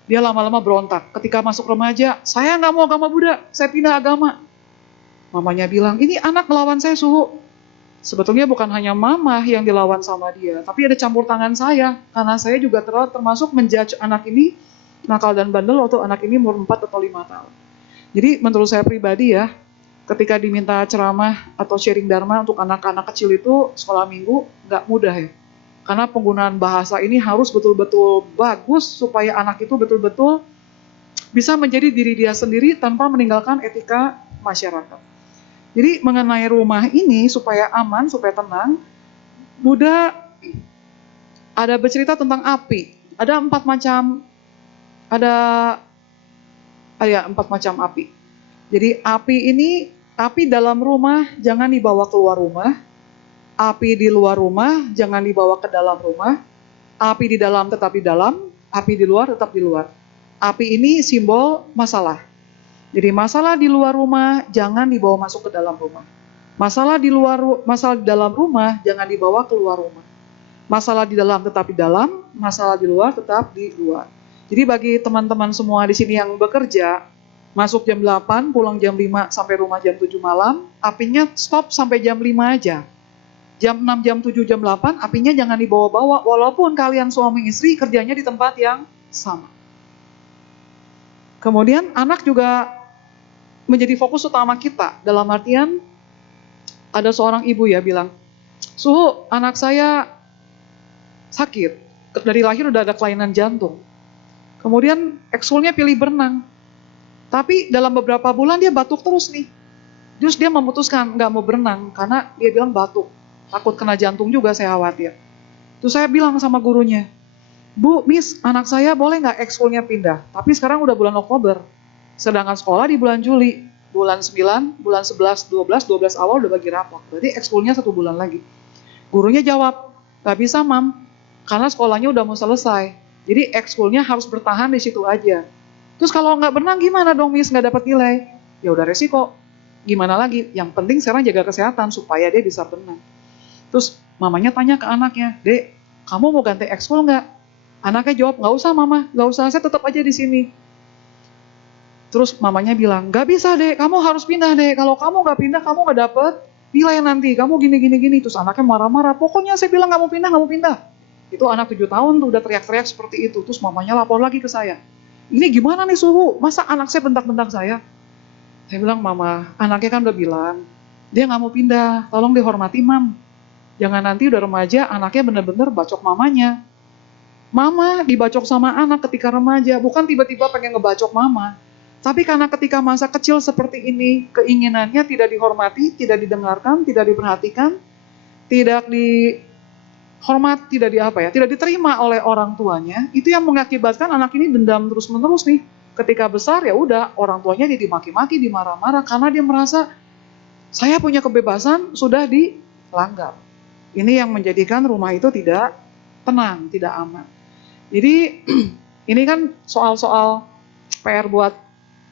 Dia lama-lama berontak. Ketika masuk remaja, saya nggak mau agama Buddha, saya pindah agama. Mamanya bilang, ini anak melawan saya Suhu. Sebetulnya bukan hanya mama yang dilawan sama dia, tapi ada campur tangan saya. Karena saya juga termasuk menjudge anak ini nakal dan bandel waktu anak ini umur 4 atau 5 tahun. Jadi menurut saya pribadi ya, ketika diminta ceramah atau sharing dharma untuk anak-anak kecil itu sekolah minggu nggak mudah ya. Karena penggunaan bahasa ini harus betul-betul bagus supaya anak itu betul-betul bisa menjadi diri dia sendiri tanpa meninggalkan etika masyarakat. Jadi mengenai rumah ini supaya aman, supaya tenang, Buddha ada bercerita tentang api. Ada 4 macam, ada 4 macam api. Jadi api dalam rumah jangan dibawa keluar rumah, api di luar rumah jangan dibawa ke dalam rumah, api di dalam tetap di dalam, api di luar tetap di luar. Api ini simbol masalah. Jadi masalah di luar rumah jangan dibawa masuk ke dalam rumah. Masalah di dalam rumah jangan dibawa keluar rumah. Masalah di dalam tetap di dalam, masalah di luar tetap di luar. Jadi bagi teman-teman semua di sini yang bekerja, masuk jam 8, pulang jam 5 sampai rumah jam 7 malam, apinya stop sampai jam 5 aja. Jam 6, jam 7, jam 8, apinya jangan dibawa-bawa walaupun kalian suami istri kerjanya di tempat yang sama. Kemudian anak juga menjadi fokus utama kita, dalam artian ada seorang ibu ya bilang, Suhu, anak saya sakit, dari lahir udah ada kelainan jantung. Kemudian ekskulnya pilih berenang, tapi dalam beberapa bulan dia batuk terus nih. Terus dia memutuskan nggak mau berenang karena dia bilang batuk, takut kena jantung juga, saya khawatir. Terus saya bilang sama gurunya, Bu, Miss, anak saya boleh nggak ekskulnya pindah? Tapi sekarang udah bulan Oktober, sedangkan sekolah di bulan Juli, bulan 9, bulan 11, 12 awal udah bagi rapor. Berarti ekskulnya 1 bulan lagi. Gurunya jawab, nggak bisa Mam, karena sekolahnya udah mau selesai. Jadi ekskulnya harus bertahan di situ aja. Terus kalau nggak berenang gimana dong Miss, nggak dapat nilai? Ya udah resiko. Gimana lagi? Yang penting sekarang jaga kesehatan supaya dia bisa berenang. Terus mamanya tanya ke anaknya, Dek, kamu mau ganti ekskul nggak? Anaknya jawab, nggak usah mama, nggak usah, saya tetap aja di sini. Terus mamanya bilang, nggak bisa deh, kamu harus pindah deh. Kalau kamu nggak pindah, kamu nggak dapet nilai nanti. Kamu gini. Terus anaknya marah-marah, pokoknya saya bilang nggak mau pindah. Itu anak 7 tahun tuh udah teriak-teriak seperti itu. Terus mamanya lapor lagi ke saya. Ini gimana nih Suhu? Masa anak saya bentak-bentak saya? Saya bilang, Mama, anaknya kan udah bilang, dia nggak mau pindah, tolong dihormati Mam. Jangan nanti udah remaja, anaknya bener-bener bacok mamanya. Mama dibacok sama anak ketika remaja, bukan tiba-tiba pengen ngebacok mama. Tapi karena ketika masa kecil seperti ini, keinginannya tidak dihormati, tidak didengarkan, tidak diperhatikan, tidak tidak diterima oleh orang tuanya, itu yang mengakibatkan anak ini dendam terus-menerus nih. Ketika besar ya udah, orang tuanya jadi dimaki-maki, dimarah-marah, karena dia merasa, saya punya kebebasan, sudah dilanggar. Ini yang menjadikan rumah itu tidak tenang, tidak aman. Jadi ini kan soal-soal PR buat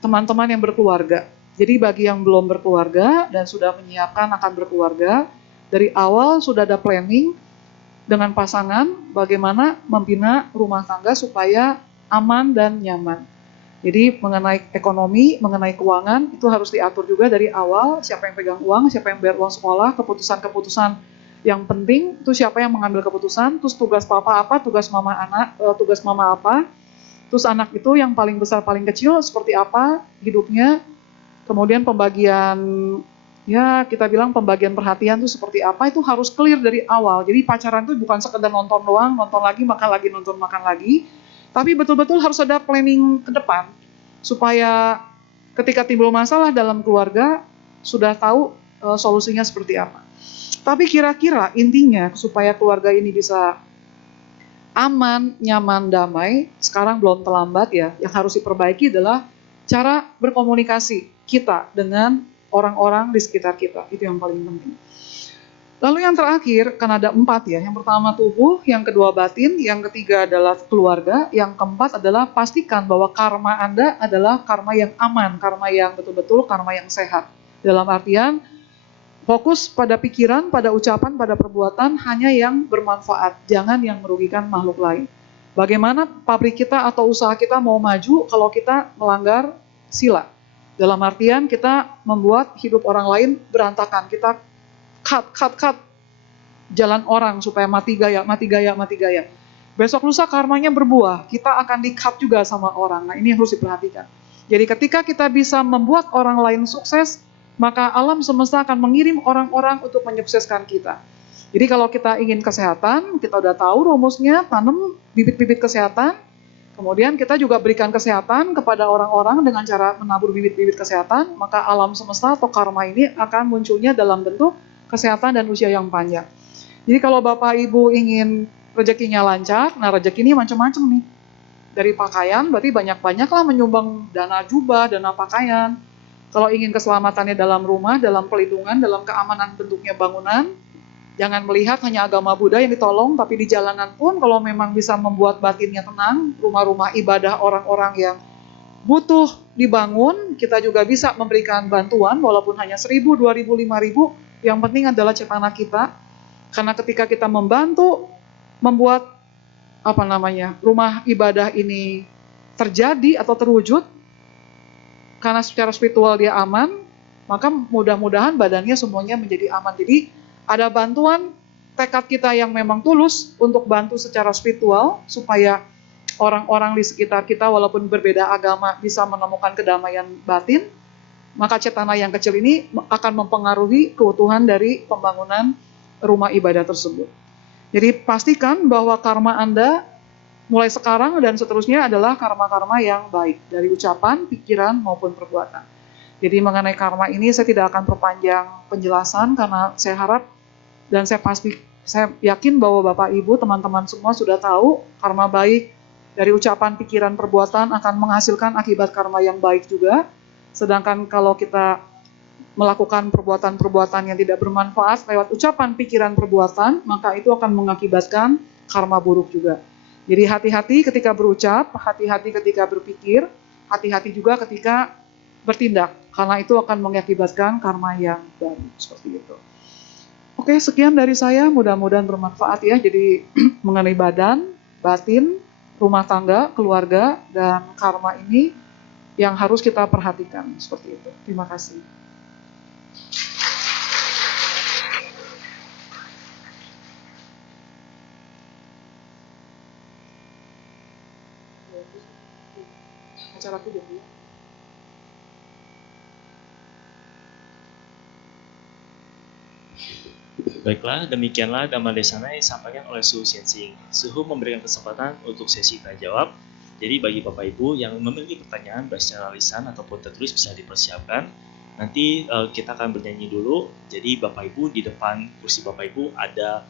teman-teman yang berkeluarga. Jadi bagi yang belum berkeluarga dan sudah menyiapkan akan berkeluarga, dari awal sudah ada planning dengan pasangan bagaimana membina rumah tangga supaya aman dan nyaman. Jadi mengenai ekonomi, mengenai keuangan, itu harus diatur juga dari awal, siapa yang pegang uang, siapa yang bayar uang sekolah, keputusan-keputusan yang penting, itu siapa yang mengambil keputusan, terus tugas papa apa, tugas mama apa, terus anak itu yang paling besar, paling kecil, seperti apa hidupnya, kemudian pembagian, ya kita bilang pembagian perhatian itu seperti apa, itu harus clear dari awal. Jadi pacaran itu bukan sekedar nonton doang, nonton lagi, nonton, makan lagi, tapi betul-betul harus ada planning ke depan, supaya ketika timbul masalah dalam keluarga, sudah tahu solusinya seperti apa. Tapi kira-kira intinya supaya keluarga ini bisa aman, nyaman, damai, sekarang belum terlambat ya. Yang harus diperbaiki adalah cara berkomunikasi kita dengan orang-orang di sekitar kita. Itu yang paling penting. Lalu yang terakhir, kan ada 4 ya. Yang pertama tubuh, yang kedua batin, yang ketiga adalah keluarga, yang keempat adalah pastikan bahwa karma Anda adalah karma yang aman, karma yang betul-betul, karma yang sehat. Dalam artian, fokus pada pikiran, pada ucapan, pada perbuatan hanya yang bermanfaat, jangan yang merugikan makhluk lain. Bagaimana pabrik kita atau usaha kita mau maju kalau kita melanggar sila? Dalam artian kita membuat hidup orang lain berantakan, kita cut jalan orang supaya mati gaya. Besok lusa karmanya berbuah, kita akan di-cut juga sama orang. Nah ini harus diperhatikan. Jadi ketika kita bisa membuat orang lain sukses, maka alam semesta akan mengirim orang-orang untuk menyukseskan kita. Jadi kalau kita ingin kesehatan, kita udah tahu rumusnya, tanam bibit-bibit kesehatan, kemudian kita juga berikan kesehatan kepada orang-orang dengan cara menabur bibit-bibit kesehatan, maka alam semesta atau karma ini akan munculnya dalam bentuk kesehatan dan usia yang panjang. Jadi kalau Bapak Ibu ingin rezekinya lancar, nah rezeki ini macam-macam nih. Dari pakaian, berarti banyak-banyaklah menyumbang dana jubah, dana pakaian. Kalau ingin keselamatannya dalam rumah, dalam pelindungan, dalam keamanan bentuknya bangunan, jangan melihat hanya agama Buddha yang ditolong, tapi di jalanan pun kalau memang bisa membuat batinnya tenang, rumah-rumah ibadah orang-orang yang butuh dibangun, kita juga bisa memberikan bantuan, walaupun hanya 1.000, 2.000, 5.000, yang penting adalah cetana kita. Karena ketika kita membantu membuat rumah ibadah ini terjadi atau terwujud, karena secara spiritual dia aman, maka mudah-mudahan badannya semuanya menjadi aman. Jadi ada bantuan tekad kita yang memang tulus untuk bantu secara spiritual supaya orang-orang di sekitar kita walaupun berbeda agama bisa menemukan kedamaian batin, maka cetana yang kecil ini akan mempengaruhi keutuhan dari pembangunan rumah ibadah tersebut. Jadi pastikan bahwa karma Anda mulai sekarang dan seterusnya adalah karma-karma yang baik, dari ucapan, pikiran, maupun perbuatan. Jadi mengenai karma ini saya tidak akan perpanjang penjelasan karena saya harap dan saya yakin bahwa Bapak Ibu, teman-teman semua sudah tahu karma baik dari ucapan, pikiran, perbuatan akan menghasilkan akibat karma yang baik juga. Sedangkan kalau kita melakukan perbuatan-perbuatan yang tidak bermanfaat lewat ucapan, pikiran, perbuatan, maka itu akan mengakibatkan karma buruk juga. Jadi hati-hati ketika berucap, hati-hati ketika berpikir, hati-hati juga ketika bertindak, karena itu akan mengakibatkan karma yang baru, seperti itu. Oke, sekian dari saya, mudah-mudahan bermanfaat ya. Jadi mengenai badan, batin, rumah tangga, keluarga, dan karma ini yang harus kita perhatikan, seperti itu. Terima kasih. Acaraku jadi. Baiklah, demikianlah Dhamma Desana yang disampaikan oleh Suhu Siensing. Suhu memberikan kesempatan untuk sesi tanya jawab. Jadi bagi Bapak Ibu yang memiliki pertanyaan baik secara lisan ataupun tertulis bisa dipersiapkan. Nanti kita akan bernyanyi dulu. Jadi Bapak Ibu di depan kursi Bapak Ibu ada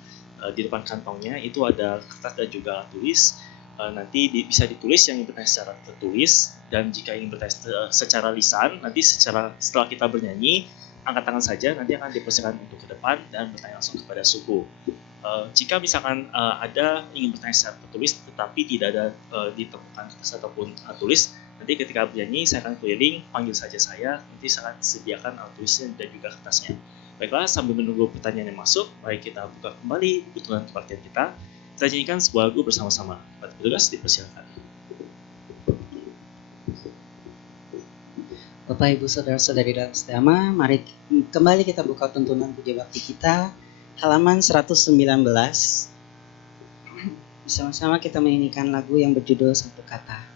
di depan kantongnya itu ada kertas dan juga alat tulis. Nanti bisa ditulis yang ingin bertanya secara tertulis, dan jika ingin bertanya secara lisan, nanti setelah kita bernyanyi, angkat tangan saja, nanti akan dipersilakan untuk ke depan dan bertanya langsung kepada Suhu. Jika misalkan ada ingin bertanya secara tertulis tetapi tidak ada ditemukan kertas ataupun alat tulis, nanti ketika bernyanyi saya akan keliling, panggil saja saya, nanti saya akan sediakan alat tulisnya dan juga kertasnya. Baiklah, sambil menunggu pertanyaan yang masuk, mari kita buka kembali butuhan kebaktian kita. Kita nyanyikan sebuah lagu bersama-sama. Petugas dipersilakan. Bapak, Ibu, Saudara-saudari dalam seagama, mari kembali kita buka tuntunan puja bakti kita, halaman 119. Bersama-sama kita menyanyikan lagu yang berjudul Satu Kata.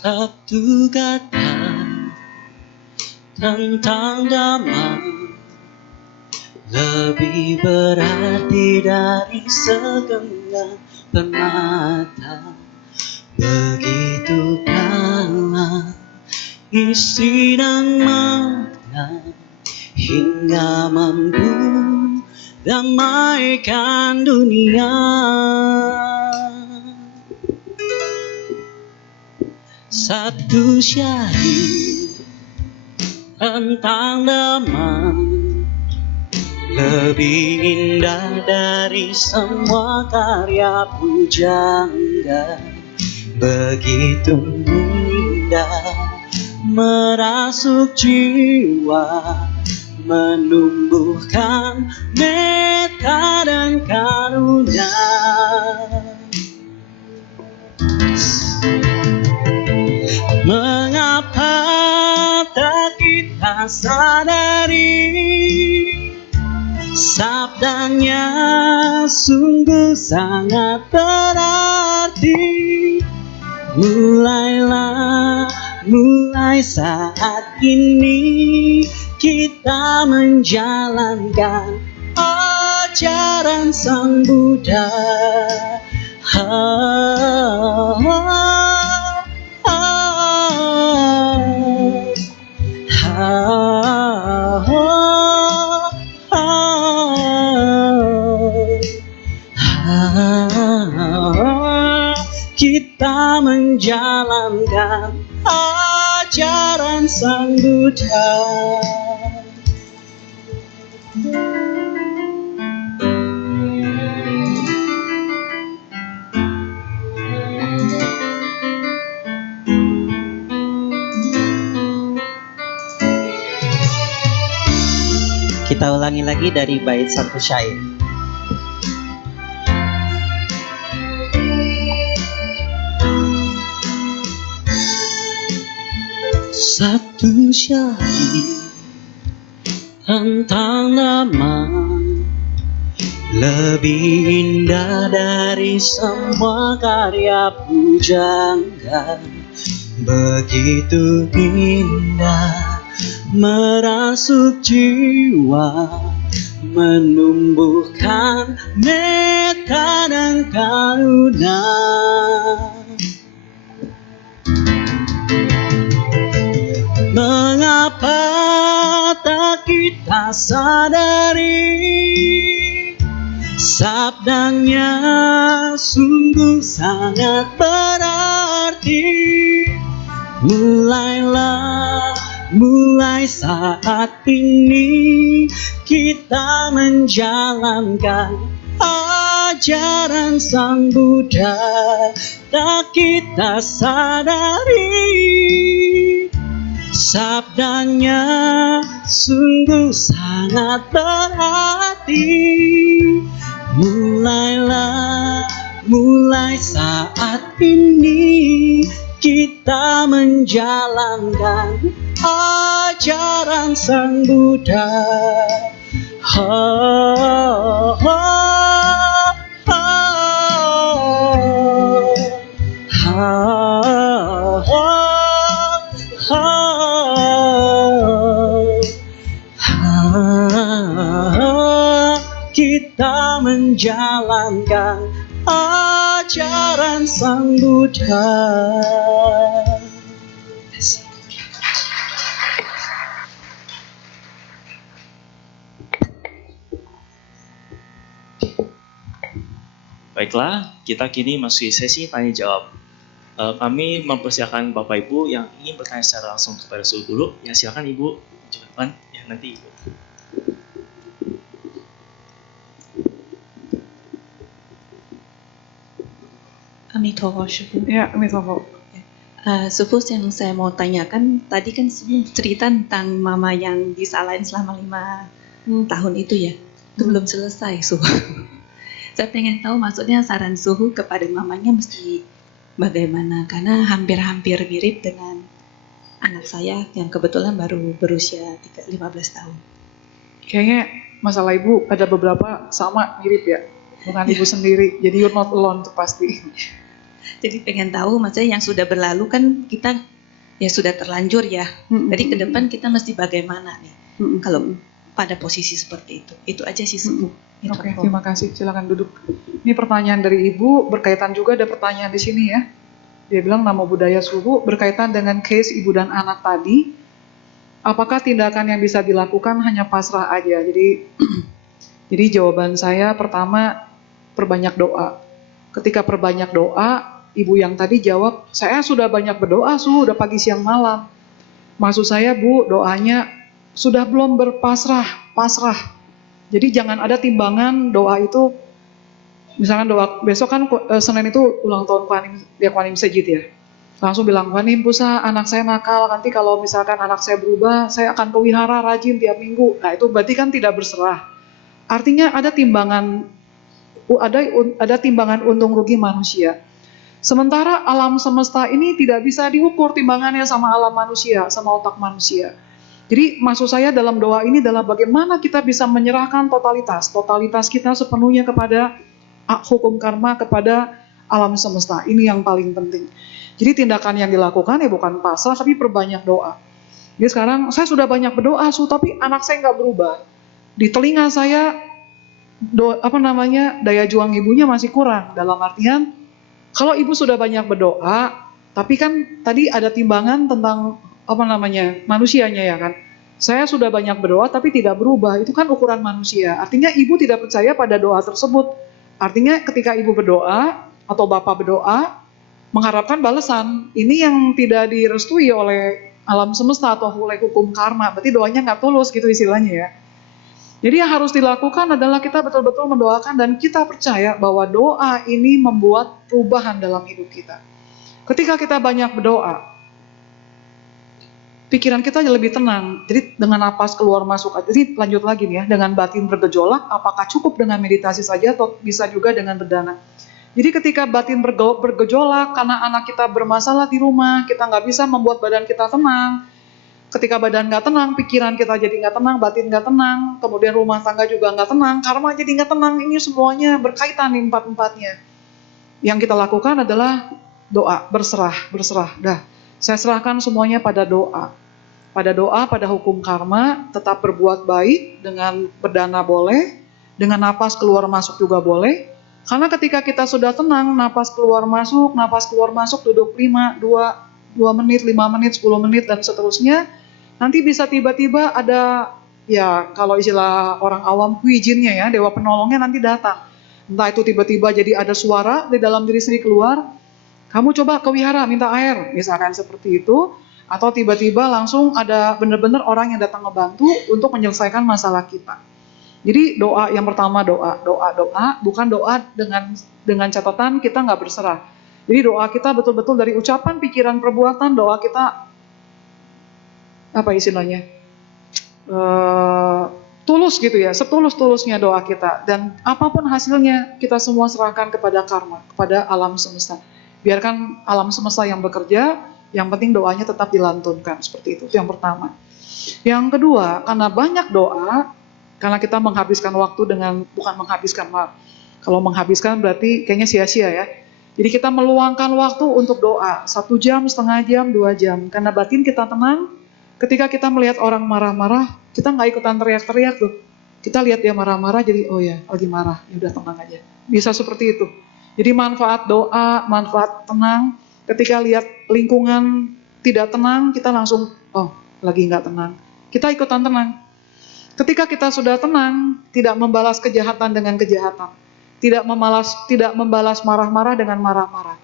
Satu kata tentang damai lebih berarti dari segenggam permata. Begitu dalam isi dan makna hingga mampu damaikan dunia. Satu syair tentang damai lebih indah dari semua karya pujangga. Begitu indah merasuk jiwa, menumbuhkan meta dan karunia. Mengapa tak kita sadari, sabdanya sungguh sangat berarti. Mulai saat ini kita menjalankan ajaran Sang Buddha. Kita menjalankan ajaran Sang Buddha. Kita ulangi lagi dari bait satu syair. Satu syair tentang nama lebih indah dari semua karya pujangga. Begitu indah merasuk jiwa, menumbuhkan meta dan karunia. Mengapa tak kita sadari, sabdanya sungguh sangat berarti. Mulai saat ini kita menjalankan ajaran Sang Buddha. Tak kita sadari, sabdanya sungguh sangat berarti. Mulai saat ini kita menjalankan ajaran Sang Buddha. Kita menjalankan ajaran Sang Buddha. Baiklah, kita kini masuki sesi tanya jawab. Kami mempersilakan Bapak Ibu yang ingin bertanya secara langsung kepada Suhu Guru. Ya, silakan Ibu, ucapkan ya nanti Ibu. Amitabha Suhu. Ya, Amitabha. Suhu, yang saya mau tanyakan, tadi kan Suhu cerita tentang mama yang disalahin selama 5 tahun itu ya. Itu belum selesai Suhu. Saya pengen tahu maksudnya saran Suhu kepada mamanya mesti bagaimana, karena hampir-hampir mirip dengan anak saya yang kebetulan baru berusia 15 tahun. Kayaknya masalah ibu ada beberapa sama mirip ya, bukan ibu sendiri. Jadi you're not alone tuh pasti. Jadi pengen tahu maksudnya yang sudah berlalu kan kita ya sudah terlanjur ya. Jadi ke depan kita mesti bagaimana nih kalau pada posisi seperti itu. Itu aja sih Suhu. Oke, terima kasih. Silakan duduk. Ini pertanyaan dari ibu berkaitan juga ada pertanyaan di sini ya. Dia bilang Namo Buddhaya Suhu berkaitan dengan case ibu dan anak tadi. Apakah tindakan yang bisa dilakukan hanya pasrah aja? Jadi jawaban saya pertama perbanyak doa. Ketika perbanyak doa, ibu yang tadi jawab, saya sudah banyak berdoa, sudah pagi siang malam. Maksud saya Bu, doanya sudah belum berpasrah, pasrah. Jadi jangan ada timbangan doa itu, misalkan doa, besok kan Senin itu ulang tahun Kuan Im Sejid ya. Langsung bilang, Kuan Im Pusa, anak saya nakal, nanti kalau misalkan anak saya berubah, saya akan ke wihara rajin tiap minggu. Nah itu berarti kan tidak berserah. Artinya ada timbangan untung rugi manusia. Sementara alam semesta ini tidak bisa diukur timbangannya sama alam manusia, sama otak manusia. Jadi maksud saya dalam doa ini adalah bagaimana kita bisa menyerahkan totalitas kita sepenuhnya kepada hukum karma, kepada alam semesta. Ini yang paling penting. Jadi tindakan yang dilakukan ya bukan pasrah, tapi perbanyak doa. Jadi sekarang saya sudah banyak berdoa, tapi anak saya nggak berubah. Di telinga saya daya juang ibunya masih kurang, dalam artian kalau ibu sudah banyak berdoa tapi kan tadi ada timbangan tentang manusianya ya kan, saya sudah banyak berdoa tapi tidak berubah, itu kan ukuran manusia, artinya ibu tidak percaya pada doa tersebut. Artinya ketika ibu berdoa atau bapak berdoa mengharapkan balasan, ini yang tidak direstui oleh alam semesta atau oleh hukum karma, berarti doanya nggak tulus gitu istilahnya ya. Jadi yang harus dilakukan adalah kita betul-betul mendoakan dan kita percaya bahwa doa ini membuat perubahan dalam hidup kita. Ketika kita banyak berdoa, pikiran kita lebih tenang. Jadi dengan napas keluar masuk, jadi lanjut lagi nih ya, dengan batin bergejolak, apakah cukup dengan meditasi saja atau bisa juga dengan berdana? Jadi ketika batin bergejolak karena anak kita bermasalah di rumah, kita nggak bisa membuat badan kita tenang. Ketika badan nggak tenang, pikiran kita jadi nggak tenang, batin nggak tenang, kemudian rumah tangga juga nggak tenang, karma jadi nggak tenang. Ini semuanya berkaitan nih empat-empatnya. Yang kita lakukan adalah doa, berserah. Dah, saya serahkan semuanya pada doa. Pada hukum karma, tetap berbuat baik, dengan berdana boleh, dengan napas keluar masuk juga boleh. Karena ketika kita sudah tenang, napas keluar masuk, duduk 2 menit, 5 menit, 10 menit, dan seterusnya, nanti bisa tiba-tiba ada, ya kalau istilah orang awam, huijinnya ya, dewa penolongnya nanti datang. Entah itu tiba-tiba jadi ada suara di dalam diri sendiri keluar, kamu coba ke wihara minta air, misalkan seperti itu, atau tiba-tiba langsung ada benar-benar orang yang datang ngebantu untuk menyelesaikan masalah kita. Jadi doa yang pertama doa, bukan doa dengan catatan kita nggak berserah. Jadi doa kita betul-betul dari ucapan, pikiran, perbuatan, doa kita apa istilahnya? Tulus gitu ya, setulus-tulusnya doa kita, dan apapun hasilnya kita semua serahkan kepada karma, kepada alam semesta. Biarkan alam semesta yang bekerja, yang penting doanya tetap dilantunkan, seperti itu yang pertama. Yang kedua, karena banyak doa, karena kita menghabiskan waktu bukan menghabiskan, kalau menghabiskan berarti kayaknya sia-sia ya. Jadi kita meluangkan waktu untuk doa, 1 jam, setengah jam, 2 jam, karena batin kita tenang. Ketika kita melihat orang marah-marah, kita nggak ikutan teriak-teriak tuh. Kita lihat dia marah-marah, jadi oh ya lagi marah, ya udah tenang aja. Bisa seperti itu. Jadi manfaat doa, manfaat tenang. Ketika lihat lingkungan tidak tenang, kita langsung oh lagi nggak tenang. Kita ikutan tenang. Ketika kita sudah tenang, tidak membalas kejahatan dengan kejahatan, tidak membalas marah-marah dengan marah-marah,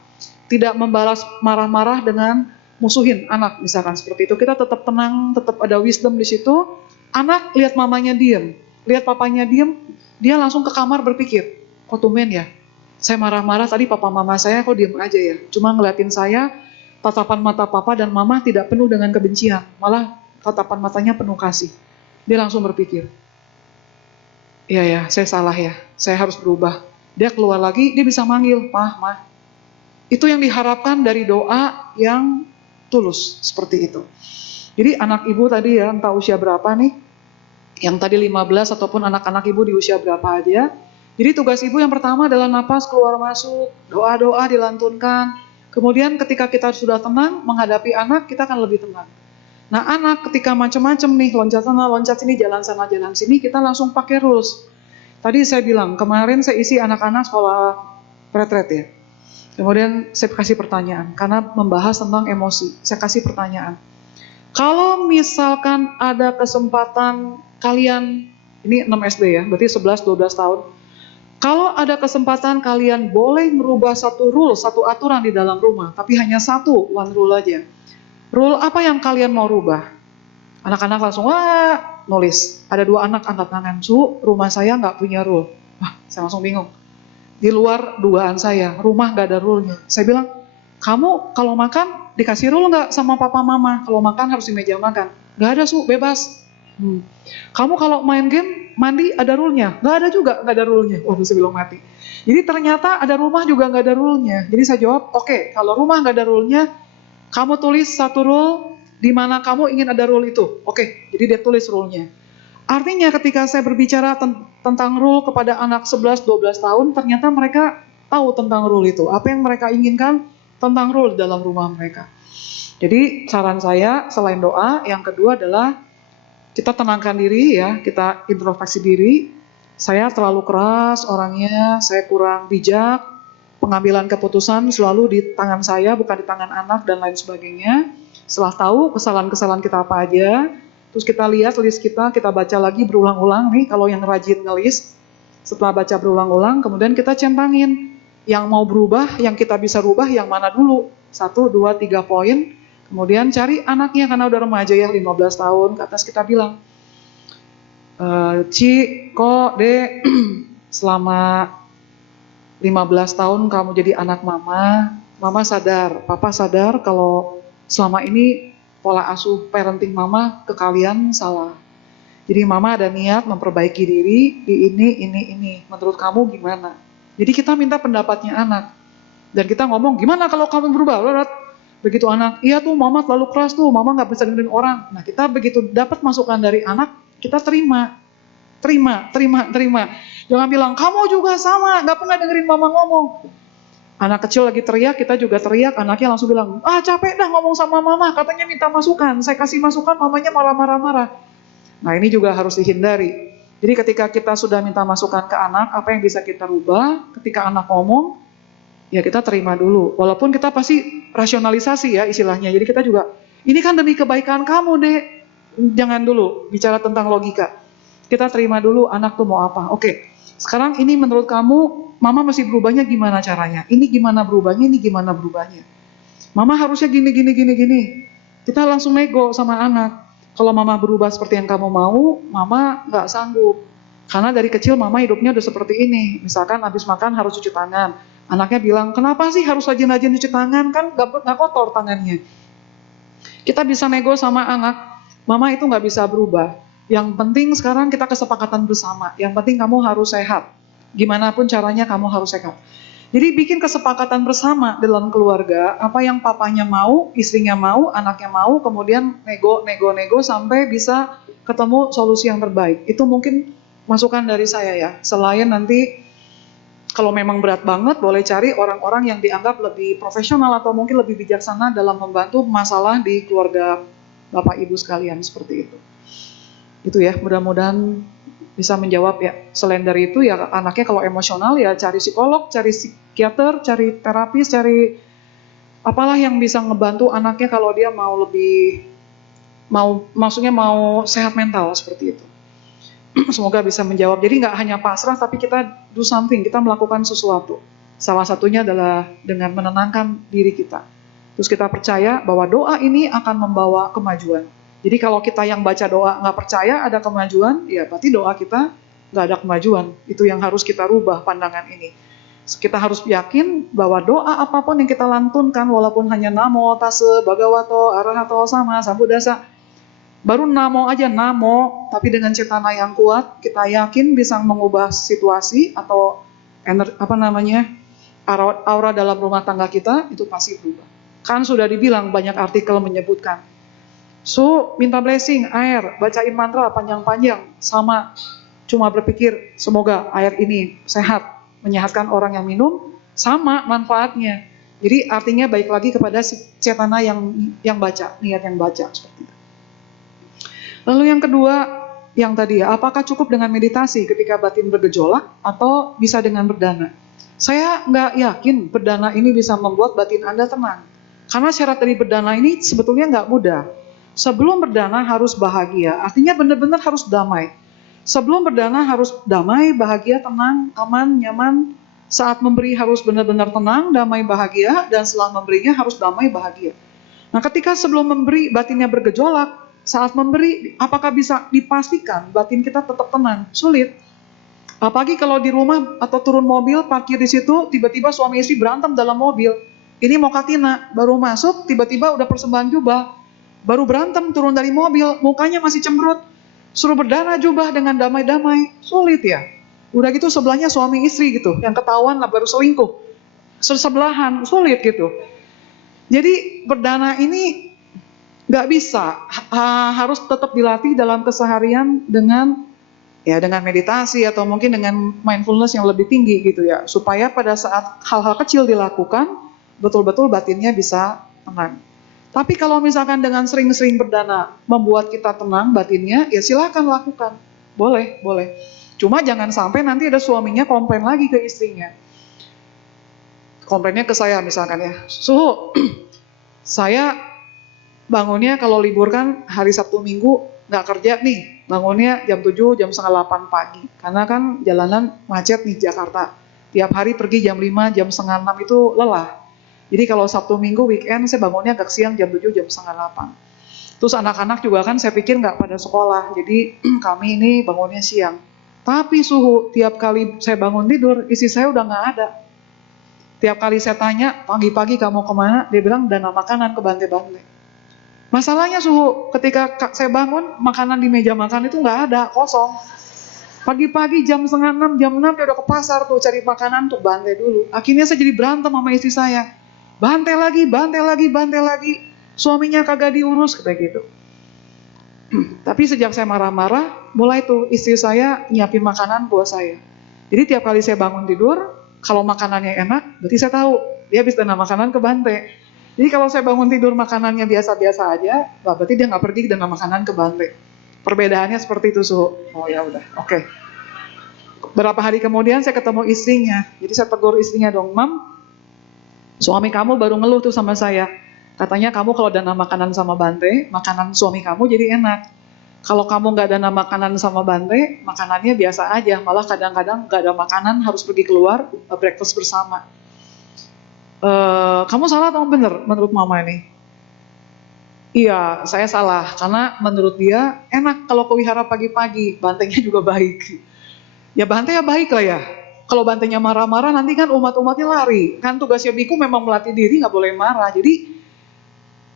tidak membalas marah-marah dengan musuhin anak, misalkan seperti itu. Kita tetap tenang, tetap ada wisdom di situ. Anak lihat mamanya diem, lihat papanya diem, dia langsung ke kamar berpikir, oh tumben ya, Saya marah-marah tadi papa mama saya kok diem aja ya. Cuma ngeliatin saya, tatapan mata papa dan mama tidak penuh dengan kebencian. Malah tatapan matanya penuh kasih. Dia langsung berpikir, iya ya, saya salah ya, saya harus berubah. Dia keluar lagi, dia bisa manggil, mah. Itu yang diharapkan dari doa yang tulus, seperti itu. Jadi anak ibu tadi ya, entah usia berapa nih, yang tadi 15 ataupun anak-anak ibu di usia berapa aja. Jadi tugas ibu yang pertama adalah napas keluar masuk, doa-doa dilantunkan. Kemudian ketika kita sudah tenang menghadapi anak, kita akan lebih tenang. Nah anak ketika macam-macam nih, loncat sana, loncat sini, jalan sana, jalan sini, kita langsung pakai rules. Tadi saya bilang, kemarin saya isi anak-anak sekolah retret ya. Kemudian saya kasih pertanyaan, karena membahas tentang emosi, saya kasih pertanyaan. Kalau misalkan ada kesempatan kalian, ini 6 SD ya, berarti 11-12 tahun. Kalau ada kesempatan kalian boleh merubah satu rule, satu aturan di dalam rumah, tapi hanya satu, one rule aja. Rule apa yang kalian mau rubah? Anak-anak langsung, wah, nulis. Ada 2 anak angkat tangan, Su, rumah saya nggak punya rule. Wah, saya langsung bingung. Di luar dugaan saya, rumah nggak ada rule-nya. Saya bilang, kamu kalau makan dikasih rule nggak sama papa mama? Kalau makan harus di meja makan. Nggak ada, Su, bebas. Kamu kalau main game, mandi ada rule-nya? Nggak ada juga, nggak ada rule-nya. Waduh, saya bilang mati. Jadi ternyata ada rumah juga nggak ada rule-nya. Jadi saya jawab, oke, kalau rumah nggak ada rule-nya, kamu tulis satu rule di mana kamu ingin ada rule itu. Oke, jadi dia tulis rule-nya. Artinya ketika saya berbicara tentang rule kepada anak 11-12 tahun, ternyata mereka tahu tentang rule itu. Apa yang mereka inginkan tentang rule dalam rumah mereka. Jadi saran saya selain doa, yang kedua adalah kita tenangkan diri ya, kita introspeksi diri. Saya terlalu keras orangnya, saya kurang bijak, pengambilan keputusan selalu di tangan saya, bukan di tangan anak dan lain sebagainya. Setelah tahu kesalahan-kesalahan kita apa aja, terus kita lihat list kita baca lagi berulang-ulang nih, kalau yang rajin ngelis, setelah baca berulang-ulang, kemudian kita centangin. Yang mau berubah, yang kita bisa rubah, yang mana dulu. 1, 2, 3 poin, kemudian cari anaknya, karena udah remaja ya, 15 tahun ke atas kita bilang, Ci, Ko, De, selama 15 tahun kamu jadi anak mama sadar, papa sadar kalau selama ini pola asuh parenting mama ke kalian salah. Jadi mama ada niat memperbaiki diri di ini. Menurut kamu gimana? Jadi kita minta pendapatnya anak. Dan kita ngomong, gimana kalau kamu berubah? Begitu anak, iya tuh mama terlalu keras tuh, mama gak bisa dengerin orang. Nah kita begitu dapat masukan dari anak, kita terima. Jangan bilang, kamu juga sama, gak pernah dengerin mama ngomong. Anak kecil lagi teriak, kita juga teriak, anaknya langsung bilang, capek dah ngomong sama mama, katanya minta masukan. Saya kasih masukan, mamanya malah marah-marah. Nah ini juga harus dihindari. Jadi ketika kita sudah minta masukan ke anak, apa yang bisa kita rubah, ketika anak ngomong, ya kita terima dulu. Walaupun kita pasti rasionalisasi ya istilahnya. Jadi kita juga, ini kan demi kebaikan kamu deh. Jangan dulu bicara tentang logika. Kita terima dulu anak tuh mau apa. Oke, sekarang ini menurut kamu, mama mesti berubahnya gimana caranya? Ini gimana berubahnya, ini gimana berubahnya. Mama harusnya gini. Kita langsung nego sama anak. Kalau mama berubah seperti yang kamu mau, mama nggak sanggup. Karena dari kecil mama hidupnya udah seperti ini. Misalkan habis makan harus cuci tangan. Anaknya bilang, kenapa sih harus rajin-rajin cuci tangan? Kan nggak kotor tangannya. Kita bisa nego sama anak, mama itu nggak bisa berubah. Yang penting sekarang kita kesepakatan bersama. Yang penting kamu harus sehat. Gimana pun caranya kamu harus sehat. Jadi bikin kesepakatan bersama dalam keluarga, apa yang papanya mau, istrinya mau, anaknya mau, kemudian nego sampai bisa ketemu solusi yang terbaik. Itu mungkin masukan dari saya ya. Selain nanti kalau memang berat banget, boleh cari orang-orang yang dianggap lebih profesional atau mungkin lebih bijaksana dalam membantu masalah di keluarga Bapak Ibu sekalian seperti itu. Itu ya, mudah-mudahan bisa menjawab ya. Selain dari itu ya anaknya kalau emosional ya cari psikolog, cari psikiater, cari terapis, cari apalah yang bisa ngebantu anaknya kalau dia maksudnya mau sehat mental seperti itu. Semoga bisa menjawab. Jadi nggak hanya pasrah tapi kita do something, kita melakukan sesuatu. Salah satunya adalah dengan menenangkan diri kita. Terus kita percaya bahwa doa ini akan membawa kemajuan. Jadi kalau kita yang baca doa nggak percaya ada kemajuan, ya berarti doa kita nggak ada kemajuan. Itu yang harus kita rubah pandangan ini. Kita harus yakin bahwa doa apapun yang kita lantunkan, walaupun hanya namo, tase, bhagavato, arahato, sama, sambuddhasa, baru namo aja, namo, tapi dengan cetana yang kuat, kita yakin bisa mengubah situasi atau aura dalam rumah tangga kita, itu pasti berubah. Kan sudah dibilang, banyak artikel menyebutkan. So, minta blessing, air, bacain mantra panjang-panjang, sama cuma berpikir, semoga air ini sehat, menyehatkan orang yang minum, sama manfaatnya. Jadi artinya baik lagi kepada si cetana yang baca, niat yang baca seperti itu. Lalu yang kedua, yang tadi ya, apakah cukup dengan meditasi ketika batin bergejolak atau bisa dengan berdana? Saya nggak yakin berdana ini bisa membuat batin Anda tenang. Karena syarat dari berdana ini sebetulnya nggak mudah. Sebelum berdana harus bahagia, artinya benar-benar harus damai. Sebelum berdana harus damai, bahagia, tenang, aman, nyaman. Saat memberi harus benar-benar tenang, damai, bahagia. Dan setelah memberinya harus damai, bahagia. Nah, ketika sebelum memberi batinnya bergejolak, saat memberi apakah bisa dipastikan batin kita tetap tenang? Sulit. Apalagi kalau di rumah atau turun mobil, parkir di situ, tiba-tiba suami istri berantem dalam mobil. Ini mau katina, baru masuk, tiba-tiba udah persembahan jubah. Baru berantem, turun dari mobil, mukanya masih cemberut. Suruh berdana jubah dengan damai-damai, sulit ya. Udah gitu sebelahnya suami istri gitu, yang ketahuan lah baru selingkuh. Sebelahan, sulit gitu. Jadi berdana ini nggak bisa, harus tetap dilatih dalam keseharian dengan meditasi atau mungkin dengan mindfulness yang lebih tinggi gitu ya. Supaya pada saat hal-hal kecil dilakukan, betul-betul batinnya bisa tenang. Tapi kalau misalkan dengan sering-sering berdana membuat kita tenang batinnya, ya silakan lakukan. Boleh, boleh. Cuma jangan sampai nanti ada suaminya komplain lagi ke istrinya. Komplainnya ke saya misalkan ya. Suhu, saya bangunnya kalau libur kan hari Sabtu Minggu nggak kerja nih. Bangunnya jam 7, jam setengah 8 pagi. Karena kan jalanan macet di Jakarta. Tiap hari pergi jam 5, jam setengah 6 itu lelah. Jadi kalau Sabtu Minggu weekend saya bangunnya agak siang jam 7, jam setengah 8. Terus anak-anak juga kan saya pikir nggak pada sekolah. Jadi kami ini bangunnya siang. Tapi suhu tiap kali saya bangun tidur, istri saya udah nggak ada. Tiap kali saya tanya, pagi-pagi kamu kemana? Dia bilang dana makanan ke Bante-Bante. Masalahnya suhu, ketika saya bangun, makanan di meja makan itu nggak ada, kosong. Pagi-pagi jam setengah 6, jam 6 dia udah ke pasar tuh cari makanan untuk Bante dulu. Akhirnya saya jadi berantem sama istri saya. Bante lagi, Bante lagi, Bante lagi. Suaminya kagak diurus, kayak gitu. Tapi sejak saya marah-marah, mulai tuh istri saya nyiapin makanan buat saya. Jadi tiap kali saya bangun tidur, kalau makanannya enak, berarti saya tahu dia habis dana makanan ke Bante. Jadi kalau saya bangun tidur makanannya biasa-biasa aja, berarti dia nggak pergi dana makanan ke Bante. Perbedaannya seperti itu, Su. Oh ya udah, oke. Berapa hari kemudian saya ketemu istrinya. Jadi saya tegur istrinya dong, Mam, suami kamu baru ngeluh tuh sama saya. Katanya kamu kalau dana makanan sama Bante, makanan suami kamu jadi enak. Kalau kamu nggak dana makanan sama Bante, makanannya biasa aja. Malah kadang-kadang nggak ada makanan, harus pergi keluar, breakfast bersama. Kamu salah atau bener menurut mama ini? Iya, saya salah. Karena menurut dia enak kalau kewihara pagi-pagi. Bantenya juga baik. Ya Bante ya baik lah ya. Kalau bantenya marah-marah nanti kan umat-umatnya lari. Kan tugasnya biku memang melatih diri nggak boleh marah. Jadi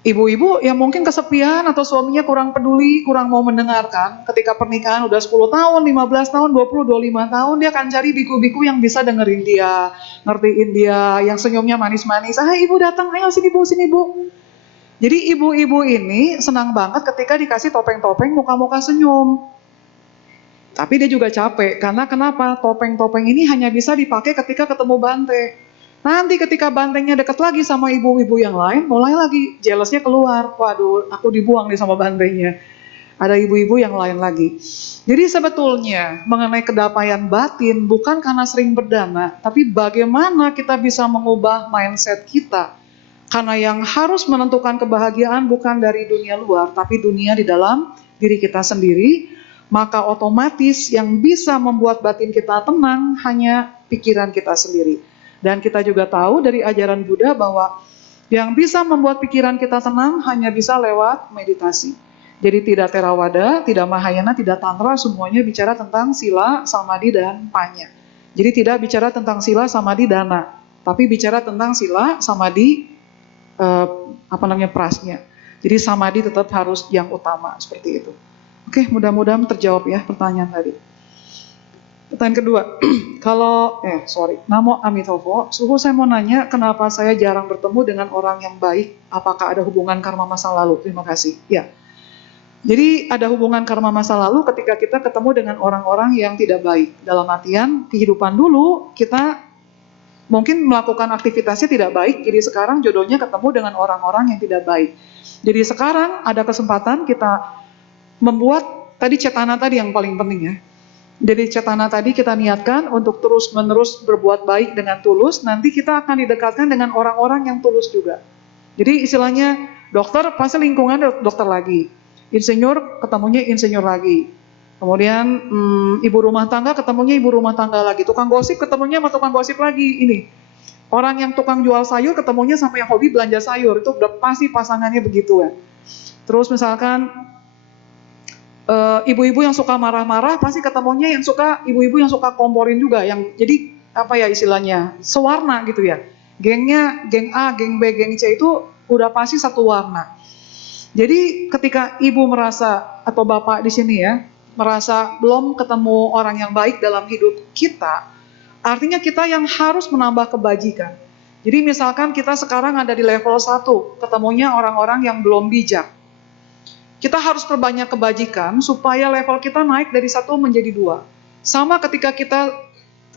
ibu-ibu yang mungkin kesepian atau suaminya kurang peduli, kurang mau mendengarkan. Ketika pernikahan udah 10 tahun, 15 tahun, 20, 25 tahun, dia akan cari biku-biku yang bisa dengerin dia, ngertiin dia, yang senyumnya manis-manis. Ah ibu datang, ayo sini bu, sini bu. Jadi ibu-ibu ini senang banget ketika dikasih topeng-topeng muka-muka senyum. Tapi dia juga capek, karena kenapa? Topeng-topeng ini hanya bisa dipakai ketika ketemu Bante. Nanti ketika bantengnya deket lagi sama ibu-ibu yang lain, mulai lagi jealousnya keluar. Waduh, aku dibuang nih sama bantengnya. Ada ibu-ibu yang lain lagi. Jadi sebetulnya mengenai kedamaian batin bukan karena sering berdana, tapi bagaimana kita bisa mengubah mindset kita. Karena yang harus menentukan kebahagiaan bukan dari dunia luar, tapi dunia di dalam diri kita sendiri. Maka otomatis yang bisa membuat batin kita tenang hanya pikiran kita sendiri. Dan kita juga tahu dari ajaran Buddha bahwa yang bisa membuat pikiran kita tenang hanya bisa lewat meditasi. Jadi tidak Theravada, tidak Mahayana, tidak Tantra, semuanya bicara tentang sila, samadhi, dan panya. Jadi tidak bicara tentang sila, samadhi, dana, tapi bicara tentang sila, samadhi, prasnya. Jadi samadhi tetap harus yang utama seperti itu. Oke, mudah-mudahan terjawab ya pertanyaan tadi. Pertanyaan kedua, Namo Amitabha, Suhu saya mau nanya, kenapa saya jarang bertemu dengan orang yang baik? Apakah ada hubungan karma masa lalu? Terima kasih. Ya, jadi ada hubungan karma masa lalu ketika kita ketemu dengan orang-orang yang tidak baik. Dalam artian, kehidupan dulu kita mungkin melakukan aktivitasnya tidak baik, jadi sekarang jodohnya ketemu dengan orang-orang yang tidak baik. Jadi sekarang ada kesempatan kita membuat, tadi cetana tadi yang paling penting ya. Jadi cetana tadi kita niatkan untuk terus-menerus berbuat baik dengan tulus, nanti kita akan didekatkan dengan orang-orang yang tulus juga. Jadi istilahnya dokter pasti lingkungan dokter lagi, insinyur ketemunya insinyur lagi, kemudian ibu rumah tangga ketemunya ibu rumah tangga lagi, tukang gosip ketemunya sama tukang gosip lagi. Ini orang yang tukang jual sayur ketemunya sama yang hobi belanja sayur, itu udah pasti pasangannya begitu ya. Terus misalkan ibu-ibu yang suka marah-marah pasti ketemunya yang suka ibu-ibu yang suka komporin juga, yang jadi istilahnya sewarna gitu ya. Gengnya, geng A, geng B, geng C itu udah pasti satu warna. Jadi ketika ibu merasa atau bapak di sini ya merasa belum ketemu orang yang baik dalam hidup kita, artinya kita yang harus menambah kebajikan. Jadi misalkan kita sekarang ada di level 1, ketemunya orang-orang yang belum bijak. Kita harus perbanyak kebajikan supaya level kita naik dari 1 menjadi 2. Sama ketika kita,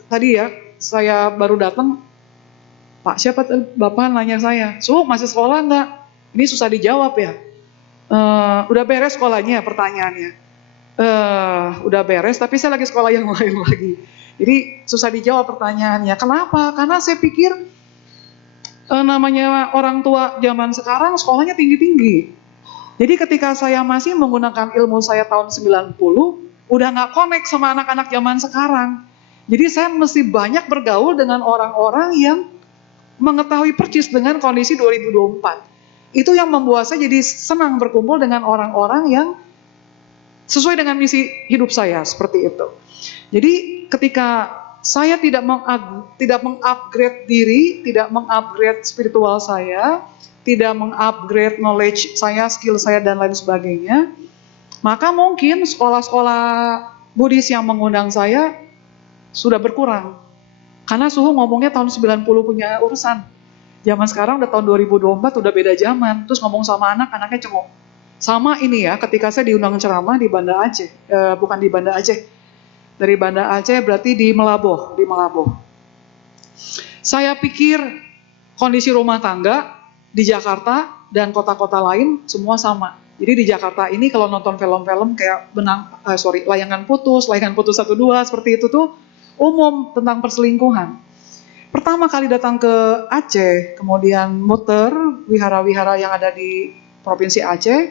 tadi ya, saya baru datang, Pak siapa Bapak nanya saya, masih sekolah enggak? Ini susah dijawab ya. Udah beres sekolahnya pertanyaannya. Udah beres, tapi saya lagi sekolah yang lain lagi. Jadi susah dijawab pertanyaannya. Kenapa? Karena saya pikir namanya orang tua zaman sekarang sekolahnya tinggi-tinggi. Jadi ketika saya masih menggunakan ilmu saya tahun 90, udah nggak connect sama anak-anak zaman sekarang. Jadi saya mesti banyak bergaul dengan orang-orang yang mengetahui persis dengan kondisi 2024. Itu yang membuat saya jadi senang berkumpul dengan orang-orang yang sesuai dengan misi hidup saya, seperti itu. Jadi ketika saya tidak mengupgrade diri, tidak mengupgrade spiritual saya, tidak mengupgrade knowledge saya, skill saya, dan lain sebagainya, maka mungkin sekolah-sekolah Buddhis yang mengundang saya sudah berkurang. Karena Suhu ngomongnya tahun 90 punya urusan. Zaman sekarang udah tahun 2024, udah beda zaman. Terus ngomong sama anaknya cengok. Sama ini ya, ketika saya diundang ceramah di Banda Aceh. Bukan di Banda Aceh. Dari Banda Aceh berarti di Melaboh. Saya pikir kondisi rumah tangga di Jakarta dan kota-kota lain semua sama. Jadi di Jakarta ini kalau nonton film-film kayak Layangan Putus 1-2 seperti itu tuh umum tentang perselingkuhan. Pertama kali datang ke Aceh, kemudian muter wihara-wihara yang ada di Provinsi Aceh,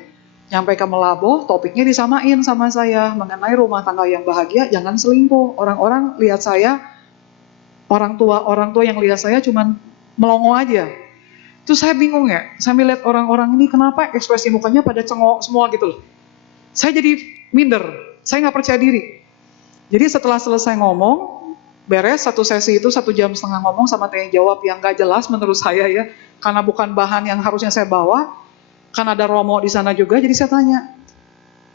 nyampe ke Melaboh, topiknya disamain sama saya mengenai rumah tangga yang bahagia, jangan selingkuh. Orang-orang lihat saya, orang tua yang lihat saya cuman melongo aja. Terus saya bingung ya, saya melihat orang-orang ini kenapa ekspresi mukanya pada cengok semua gitu loh. Saya jadi minder, saya nggak percaya diri. Jadi setelah selesai ngomong, beres satu sesi itu 1,5 jam ngomong sama tanya jawab yang nggak jelas menurut saya ya, karena bukan bahan yang harusnya saya bawa. Kan ada Romo di sana juga, jadi saya tanya,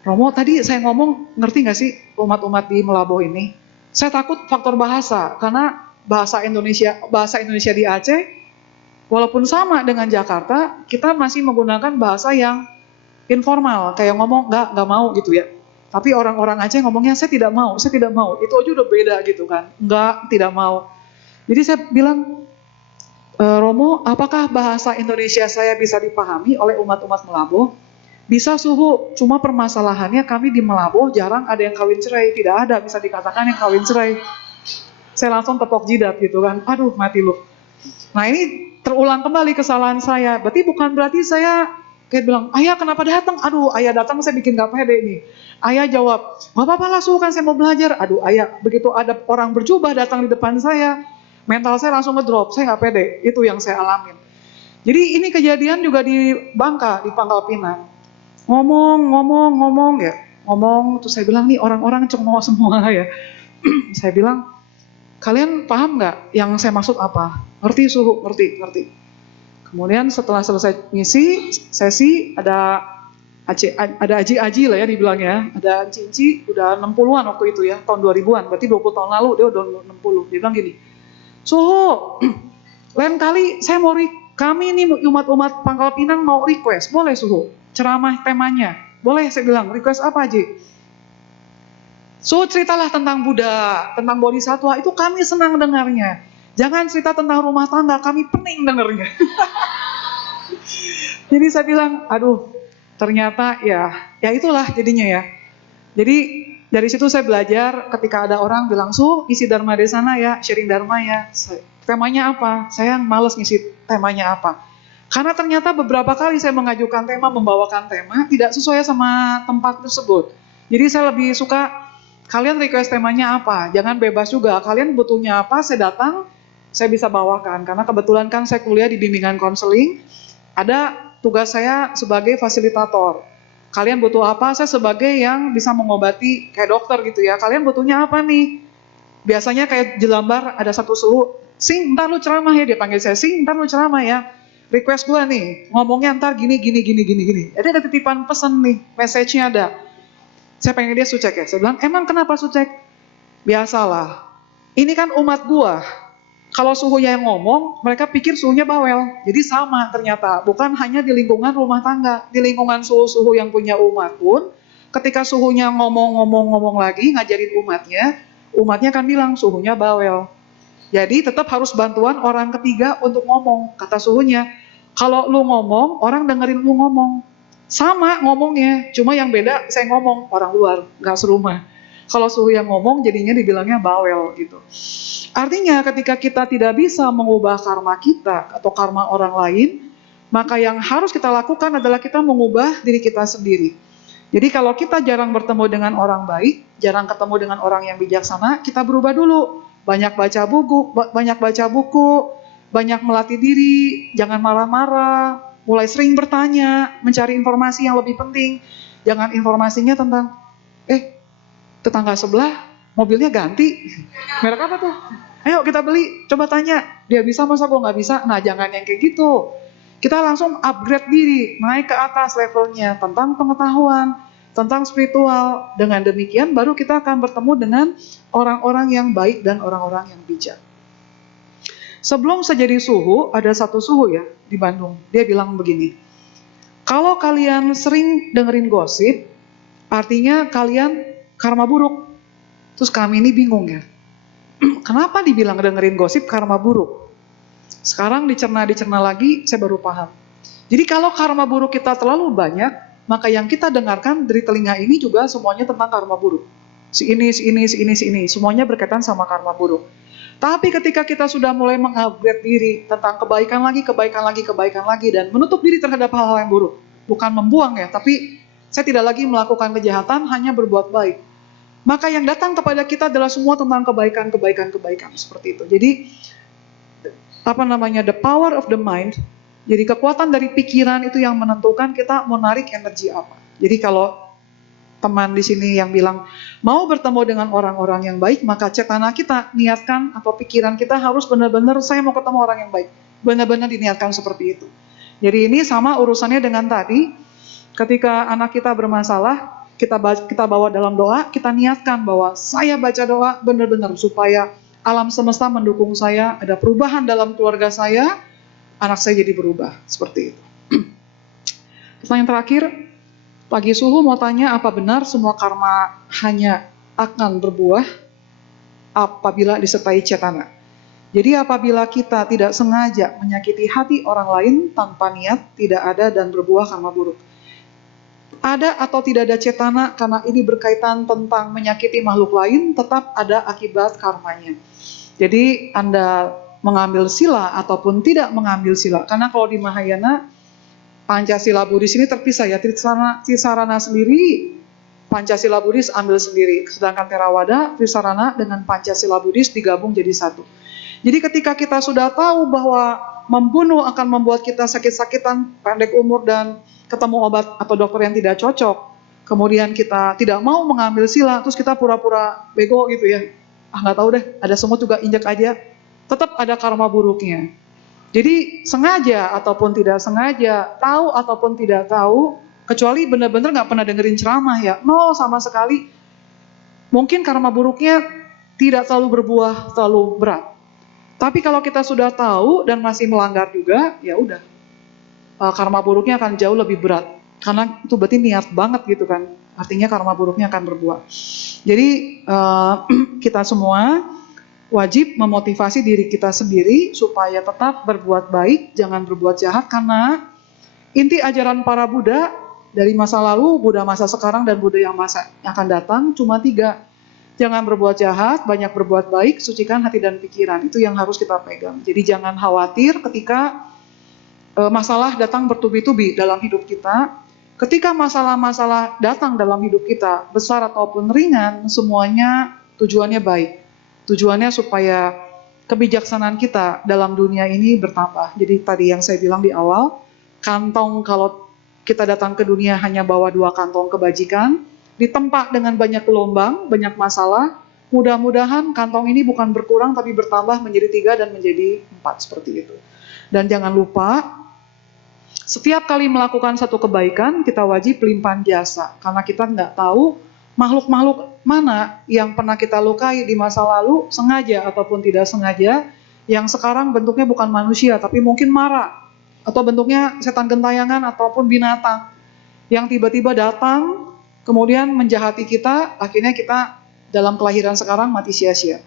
Romo tadi saya ngomong ngerti nggak sih umat-umat di Melaboh ini? Saya takut faktor bahasa, karena bahasa Indonesia di Aceh walaupun sama dengan Jakarta, kita masih menggunakan bahasa yang informal, kayak ngomong nggak mau gitu ya. Tapi orang-orang Aceh ngomongnya saya tidak mau, itu aja udah beda gitu kan, tidak mau. Jadi saya bilang, Romo, apakah bahasa Indonesia saya bisa dipahami oleh umat-umat Melaboh? Bisa Suhu, cuma permasalahannya kami di Melaboh jarang ada yang kawin cerai, tidak ada bisa dikatakan yang kawin cerai. Saya langsung tepok jidat gitu kan, aduh mati lu. Nah ini terulang kembali kesalahan saya. Berarti saya kayak bilang, ayah kenapa datang? Aduh ayah datang saya bikin gak pede nih. Ayah jawab, gak apa-apa lah Su, kan saya mau belajar. Aduh ayah, begitu ada orang berjubah datang di depan saya, mental saya langsung ngedrop, saya gak pede. Itu yang saya alamin. Jadi ini kejadian juga di Bangka, di Pangkal Pinang. Ngomong ya. Terus saya bilang nih orang-orang cengok semua ya. Saya bilang, Kalian paham nggak yang saya maksud apa? Ngerti suhu? Ngerti. Kemudian setelah selesai ngisi sesi, ada aji-aji lah ya dibilangnya. Ada Cinci udah 60-an waktu itu ya, tahun 2000-an. Berarti 20 tahun lalu dia udah 60. Dia bilang gini, Suhu, lain kali saya mau kami ini umat-umat Pangkal Pinang mau request. Boleh Suhu? Ceramah temanya. Boleh saya bilang, request apa aja? Suhu ceritalah tentang Buddha, tentang Bodhisattva, itu kami senang dengarnya. Jangan cerita tentang rumah tangga, kami pening dengarnya. Jadi saya bilang, aduh, ternyata ya itulah jadinya ya. Jadi dari situ saya belajar ketika ada orang bilang, isi Dharma Desana ya, sharing Dharma ya. Temanya apa? Saya males ngisi temanya apa. Karena ternyata beberapa kali saya mengajukan tema, membawakan tema, tidak sesuai sama tempat tersebut. Jadi saya lebih suka, kalian request temanya apa, jangan bebas juga. Kalian butuhnya apa, saya datang, saya bisa bawakan. Karena kebetulan kan saya kuliah di bimbingan konseling, ada tugas saya sebagai fasilitator. Kalian butuh apa, saya sebagai yang bisa mengobati, kayak dokter gitu ya. Kalian butuhnya apa nih? Biasanya kayak Jelambar ada satu suhu, Sing, ntar lu ceramah ya, dia panggil saya, Sing, ntar lu ceramah ya. Request gue nih, ngomongnya ntar gini. Jadi ada titipan pesan nih, message-nya ada. Saya pengen dia sucek ya, saya bilang, emang kenapa sucek? Biasalah, ini kan umat gua. Kalau suhunya yang ngomong, mereka pikir suhunya bawel. Jadi sama ternyata, bukan hanya di lingkungan rumah tangga. Di lingkungan suhu-suhu yang punya umat pun, ketika suhunya ngomong lagi, ngajarin umatnya kan bilang suhunya bawel. Jadi tetap harus bantuan orang ketiga untuk ngomong, kata suhunya. Kalau lu ngomong, orang dengerin lu ngomong. Sama ngomongnya, cuma yang beda saya ngomong, orang luar, gak serumah. Kalau suhu yang ngomong jadinya dibilangnya bawel gitu. Artinya ketika kita tidak bisa mengubah karma kita atau karma orang lain, maka yang harus kita lakukan adalah kita mengubah diri kita sendiri. Jadi kalau kita jarang bertemu dengan orang baik, jarang ketemu dengan orang yang bijaksana, kita berubah dulu. Banyak baca buku, banyak melatih diri, jangan marah-marah, mulai sering bertanya, mencari informasi yang lebih penting. Jangan informasinya tentang, tetangga sebelah mobilnya ganti, merek apa tuh? Ayo kita beli, coba tanya, dia bisa masa gue nggak bisa? Nah jangan yang kayak gitu. Kita langsung upgrade diri, naik ke atas levelnya tentang pengetahuan, tentang spiritual. Dengan demikian baru kita akan bertemu dengan orang-orang yang baik dan orang-orang yang bijak. Sebelum saya jadi suhu, ada satu suhu ya di Bandung. Dia bilang begini, kalau kalian sering dengerin gosip, artinya kalian karma buruk. Terus kami ini bingung ya, kenapa dibilang dengerin gosip karma buruk? Sekarang dicerna lagi, saya baru paham. Jadi kalau karma buruk kita terlalu banyak, maka yang kita dengarkan dari telinga ini juga semuanya tentang karma buruk. Si ini, semuanya berkaitan sama karma buruk. Tapi ketika kita sudah mulai mengupgrade diri tentang kebaikan lagi, dan menutup diri terhadap hal-hal yang buruk. Bukan membuang ya, tapi saya tidak lagi melakukan kejahatan, hanya berbuat baik. Maka yang datang kepada kita adalah semua tentang kebaikan, seperti itu. Jadi, the power of the mind, jadi kekuatan dari pikiran itu yang menentukan kita mau narik energi apa. Jadi kalau teman di sini yang bilang mau bertemu dengan orang-orang yang baik, maka cetana kita niatkan atau pikiran kita harus benar-benar saya mau ketemu orang yang baik. Benar-benar diniatkan seperti itu. Jadi ini sama urusannya dengan tadi, ketika anak kita bermasalah, kita bawa dalam doa, kita niatkan bahwa saya baca doa benar-benar supaya alam semesta mendukung saya, ada perubahan dalam keluarga saya, anak saya jadi berubah, seperti itu. Pertanyaan terakhir, Pagi Suhu mau tanya, apa benar semua karma hanya akan berbuah apabila disertai cetana? Jadi apabila kita tidak sengaja menyakiti hati orang lain tanpa niat, tidak ada dan berbuah karma buruk. Ada atau tidak ada cetana, karena ini berkaitan tentang menyakiti makhluk lain, tetap ada akibat karmanya. Jadi Anda mengambil sila ataupun tidak mengambil sila. Karena kalau di Mahayana, Pancasila Buddhis ini terpisah ya. Trisarana sendiri, Pancasila Buddhis ambil sendiri. Sedangkan Theravada, Trisarana dengan Pancasila Buddhis digabung jadi satu. Jadi ketika kita sudah tahu bahwa membunuh akan membuat kita sakit-sakitan, pendek umur dan ketemu obat atau dokter yang tidak cocok, kemudian kita tidak mau mengambil sila, terus kita pura-pura bego gitu ya. nggak tahu deh, ada semut juga injek aja, tetap ada karma buruknya. Jadi sengaja ataupun tidak sengaja, tahu ataupun tidak tahu, kecuali benar-benar nggak pernah dengerin ceramah ya, nol sama sekali, mungkin karma buruknya tidak terlalu berbuah terlalu berat. Tapi kalau kita sudah tahu dan masih melanggar juga, ya udah, karma buruknya akan jauh lebih berat. Karena itu berarti niat banget gitu kan, artinya karma buruknya akan berbuah. Jadi kita semua wajib memotivasi diri kita sendiri supaya tetap berbuat baik, jangan berbuat jahat, karena inti ajaran para Buddha dari masa lalu, Buddha masa sekarang, dan Buddha yang masa yang akan datang cuma 3. Jangan berbuat jahat, banyak berbuat baik, sucikan hati dan pikiran. Itu yang harus kita pegang. Jadi jangan khawatir ketika masalah datang bertubi-tubi dalam hidup kita. Ketika masalah-masalah datang dalam hidup kita, besar ataupun ringan, semuanya tujuannya baik. Tujuannya supaya kebijaksanaan kita dalam dunia ini bertambah. Jadi tadi yang saya bilang di awal, kantong kalau kita datang ke dunia hanya bawa 2 kantong kebajikan, ditempa dengan banyak gelombang, banyak masalah, mudah-mudahan kantong ini bukan berkurang tapi bertambah menjadi 3 dan menjadi 4 seperti itu. Dan jangan lupa, setiap kali melakukan satu kebaikan, kita wajib limpahan jasa. Karena kita nggak tahu makhluk-makhluk mana yang pernah kita lukai di masa lalu, sengaja ataupun tidak sengaja, yang sekarang bentuknya bukan manusia, tapi mungkin mara, atau bentuknya setan gentayangan ataupun binatang, yang tiba-tiba datang, kemudian menjahati kita, akhirnya kita dalam kelahiran sekarang mati sia-sia.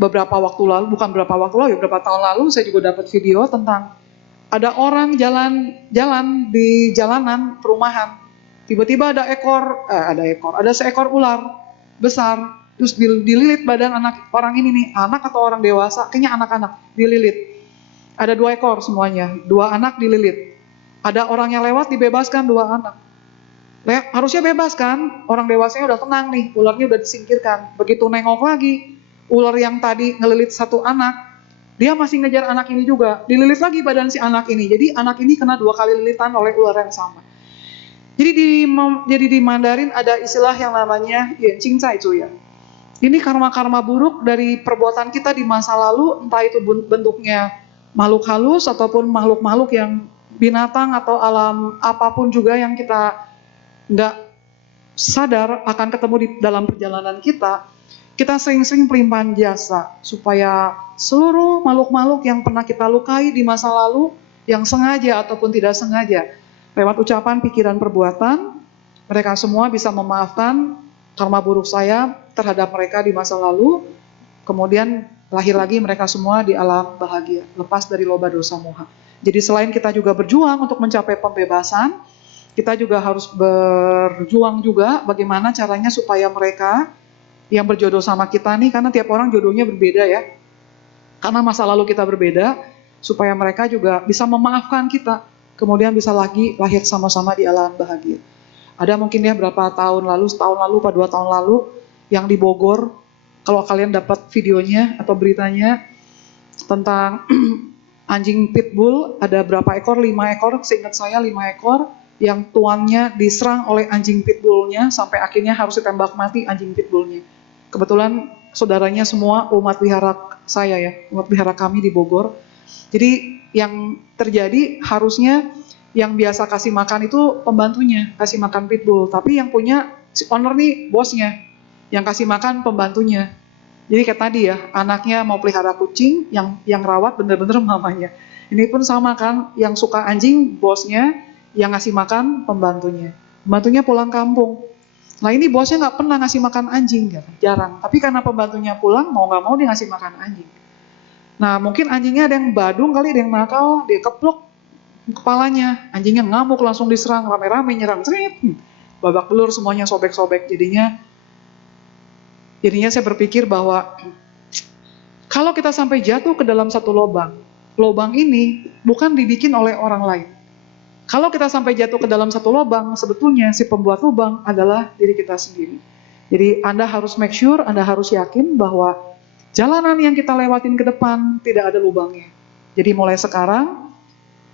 Beberapa waktu lalu, bukan beberapa waktu lalu, beberapa tahun lalu, saya juga dapat video tentang ada orang jalan di jalanan perumahan, tiba-tiba ada seekor ular besar, terus dililit badan anak orang ini nih, anak atau orang dewasa, kayaknya anak-anak, dililit. Ada 2 ekor semuanya, 2 anak dililit. Ada orang yang lewat dibebaskan 2 anak. Harusnya bebas kan, orang dewasanya udah tenang nih, ularnya udah disingkirkan. Begitu nengok lagi, ular yang tadi ngelilit 1 anak, dia masih ngejar anak ini juga, dililit lagi badan si anak ini. Jadi anak ini kena 2 kali lilitan oleh ular yang sama. Jadi di Mandarin ada istilah yang namanya Yan Cai Cu ya. Ini karma-karma buruk dari perbuatan kita di masa lalu, entah itu bentuknya makhluk halus ataupun makhluk-makhluk yang binatang atau alam apapun juga yang kita nggak sadar akan ketemu di dalam perjalanan kita. Kita sering-sering pelimpahan jasa supaya seluruh makhluk-makhluk yang pernah kita lukai di masa lalu, yang sengaja ataupun tidak sengaja, lewat ucapan, pikiran, perbuatan, mereka semua bisa memaafkan karma buruk saya terhadap mereka di masa lalu, kemudian lahir lagi mereka semua di alam bahagia, lepas dari loba dosa moha. Jadi selain kita juga berjuang untuk mencapai pembebasan, kita juga harus berjuang juga bagaimana caranya supaya mereka yang berjodoh sama kita nih, karena tiap orang jodohnya berbeda ya, karena masa lalu kita berbeda, supaya mereka juga bisa memaafkan kita, kemudian bisa lagi lahir sama-sama di alam bahagia. Ada mungkin ya berapa tahun lalu, setahun lalu, 2 tahun lalu, yang di Bogor, kalau kalian dapat videonya atau beritanya, tentang anjing pitbull, ada berapa ekor, 5 ekor, seingat saya 5 ekor, yang tuannya diserang oleh anjing pitbullnya, sampai akhirnya harus ditembak mati anjing pitbullnya. Kebetulan saudaranya semua umat wihara saya ya, umat wihara kami di Bogor. Jadi yang terjadi harusnya yang biasa kasih makan itu pembantunya, kasih makan pitbull. Tapi yang punya si owner nih, bosnya, yang kasih makan pembantunya. Jadi kayak tadi ya, anaknya mau pelihara kucing, yang rawat bener-bener mamanya. Ini pun sama kan, yang suka anjing bosnya, yang ngasih makan pembantunya. Pembantunya pulang kampung. Nah ini bosnya nggak pernah ngasih makan anjing, jarang. Tapi karena pembantunya pulang, mau nggak mau dia ngasih makan anjing. Nah mungkin anjingnya ada yang badung kali, ada yang nakal, dia kepluk kepalanya, anjingnya ngamuk langsung diserang, rame-rame nyerang, babak belur semuanya sobek-sobek. Jadinya saya berpikir bahwa kalau kita sampai jatuh ke dalam satu lubang ini bukan dibikin oleh orang lain. Kalau kita sampai jatuh ke dalam satu lubang, sebetulnya si pembuat lubang adalah diri kita sendiri. Jadi Anda harus make sure, Anda harus yakin bahwa jalanan yang kita lewatin ke depan tidak ada lubangnya. Jadi mulai sekarang,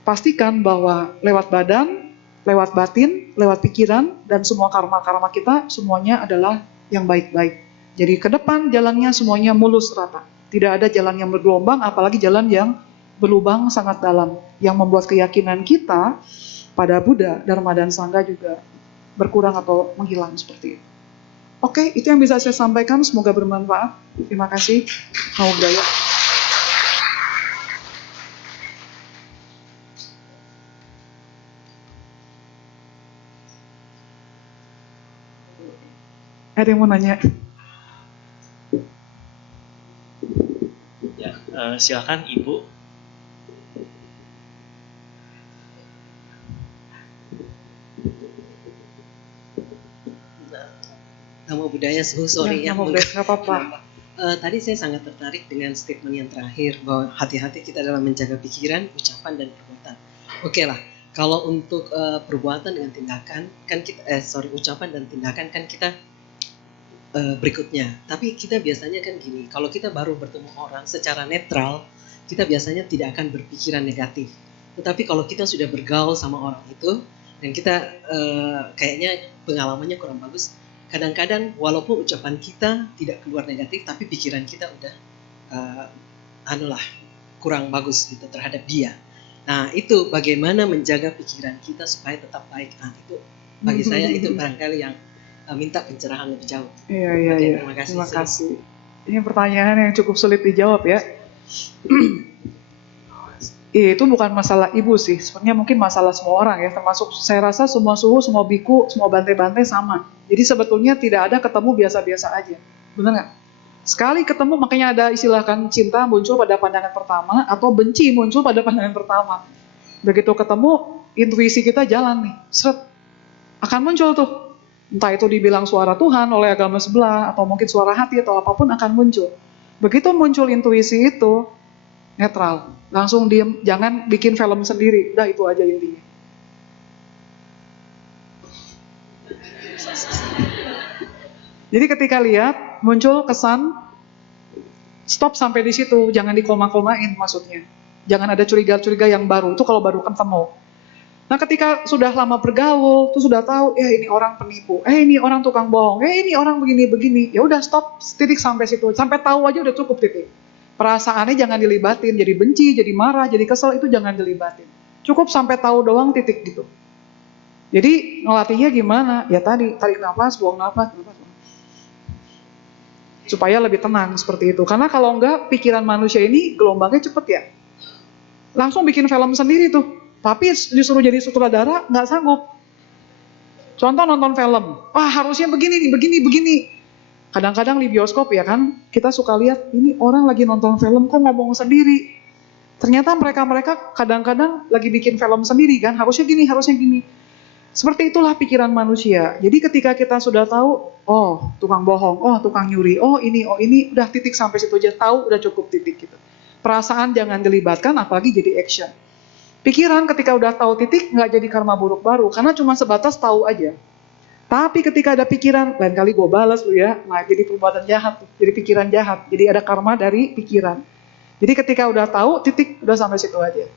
pastikan bahwa lewat badan, lewat batin, lewat pikiran, dan semua karma-karma kita semuanya adalah yang baik-baik. Jadi ke depan jalannya semuanya mulus rata. Tidak ada jalan yang bergelombang, apalagi jalan yang berlubang sangat dalam. Yang membuat keyakinan kita pada Buddha, Dharma, dan Sangha juga berkurang atau menghilang seperti itu. Oke, itu yang bisa saya sampaikan. Semoga bermanfaat. Terima kasih. Namo Buddhaya. Ada yang mau nanya? Ya, silakan Ibu. Namo Buddhaya, sorry ya. Namo Buddhaya, nggak apa-apa. Tadi saya sangat tertarik dengan statement yang terakhir bahwa hati-hati kita dalam menjaga pikiran, ucapan, dan perbuatan. Oke lah, kalau untuk perbuatan dengan tindakan kan kita, ucapan dan tindakan kan kita berikutnya. Tapi kita biasanya kan gini, kalau kita baru bertemu orang secara netral, kita biasanya tidak akan berpikiran negatif. Tetapi kalau kita sudah bergaul sama orang itu dan kita kayaknya pengalamannya kurang bagus, kadang-kadang walaupun ucapan kita tidak keluar negatif, tapi pikiran kita udah kurang bagus gitu terhadap dia. Nah, itu bagaimana menjaga pikiran kita supaya tetap baik. Nah, itu bagi saya itu barangkali yang minta pencerahan lebih jauh. Iya. Oke, Terima kasih. Ini pertanyaan yang cukup sulit dijawab ya. Itu bukan masalah ibu sih, sebenarnya mungkin masalah semua orang ya, termasuk saya rasa semua suhu, semua biku, semua bantai-bantai sama. Jadi sebetulnya tidak ada ketemu biasa-biasa aja, benar nggak? Sekali ketemu makanya ada istilah kan, cinta muncul pada pandangan pertama atau benci muncul pada pandangan pertama. Begitu ketemu, intuisi kita jalan nih, seret, akan muncul tuh. Entah itu dibilang suara Tuhan oleh agama sebelah, atau mungkin suara hati atau apapun akan muncul. Begitu muncul intuisi itu, netral. Langsung diem, jangan bikin film sendiri. Udah itu aja intinya. Jadi ketika lihat, muncul kesan, stop sampai di situ. Jangan dikoma-komain maksudnya. Jangan ada curiga-curiga yang baru. Itu kalau baru ketemu. Nah ketika sudah lama bergaul, tuh sudah tahu, ini orang penipu, ini orang tukang bohong, ini orang begini-begini. Ya udah stop, titik sampai situ. Sampai tahu aja udah cukup titik. Perasaannya jangan dilibatin, jadi benci, jadi marah, jadi kesel, itu jangan dilibatin. Cukup sampai tahu doang titik gitu. Jadi ngelatihnya gimana? Ya tadi, tarik nafas, buang nafas. Supaya lebih tenang seperti itu. Karena kalau enggak, pikiran manusia ini gelombangnya cepet ya. Langsung bikin film sendiri tuh. Tapi disuruh jadi sutradara, nggak sanggup. Contoh nonton film, harusnya begini nih, begini. Kadang-kadang di bioskop ya kan, kita suka lihat, ini orang lagi nonton film kok ngomong sendiri. Ternyata mereka kadang-kadang lagi bikin film sendiri kan, harusnya gini. Seperti itulah pikiran manusia. Jadi ketika kita sudah tahu, tukang bohong, tukang nyuri, ini, udah titik sampai situ aja, tahu udah cukup titik gitu. Perasaan jangan dilibatkan, apalagi jadi action. Pikiran ketika udah tahu titik, nggak jadi karma buruk baru, karena cuma sebatas tahu aja. Tapi ketika ada pikiran, lain kali gue balas lu ya, nah jadi perbuatan jahat, jadi pikiran jahat, jadi ada karma dari pikiran. Jadi ketika udah tahu, titik udah sampai situ aja.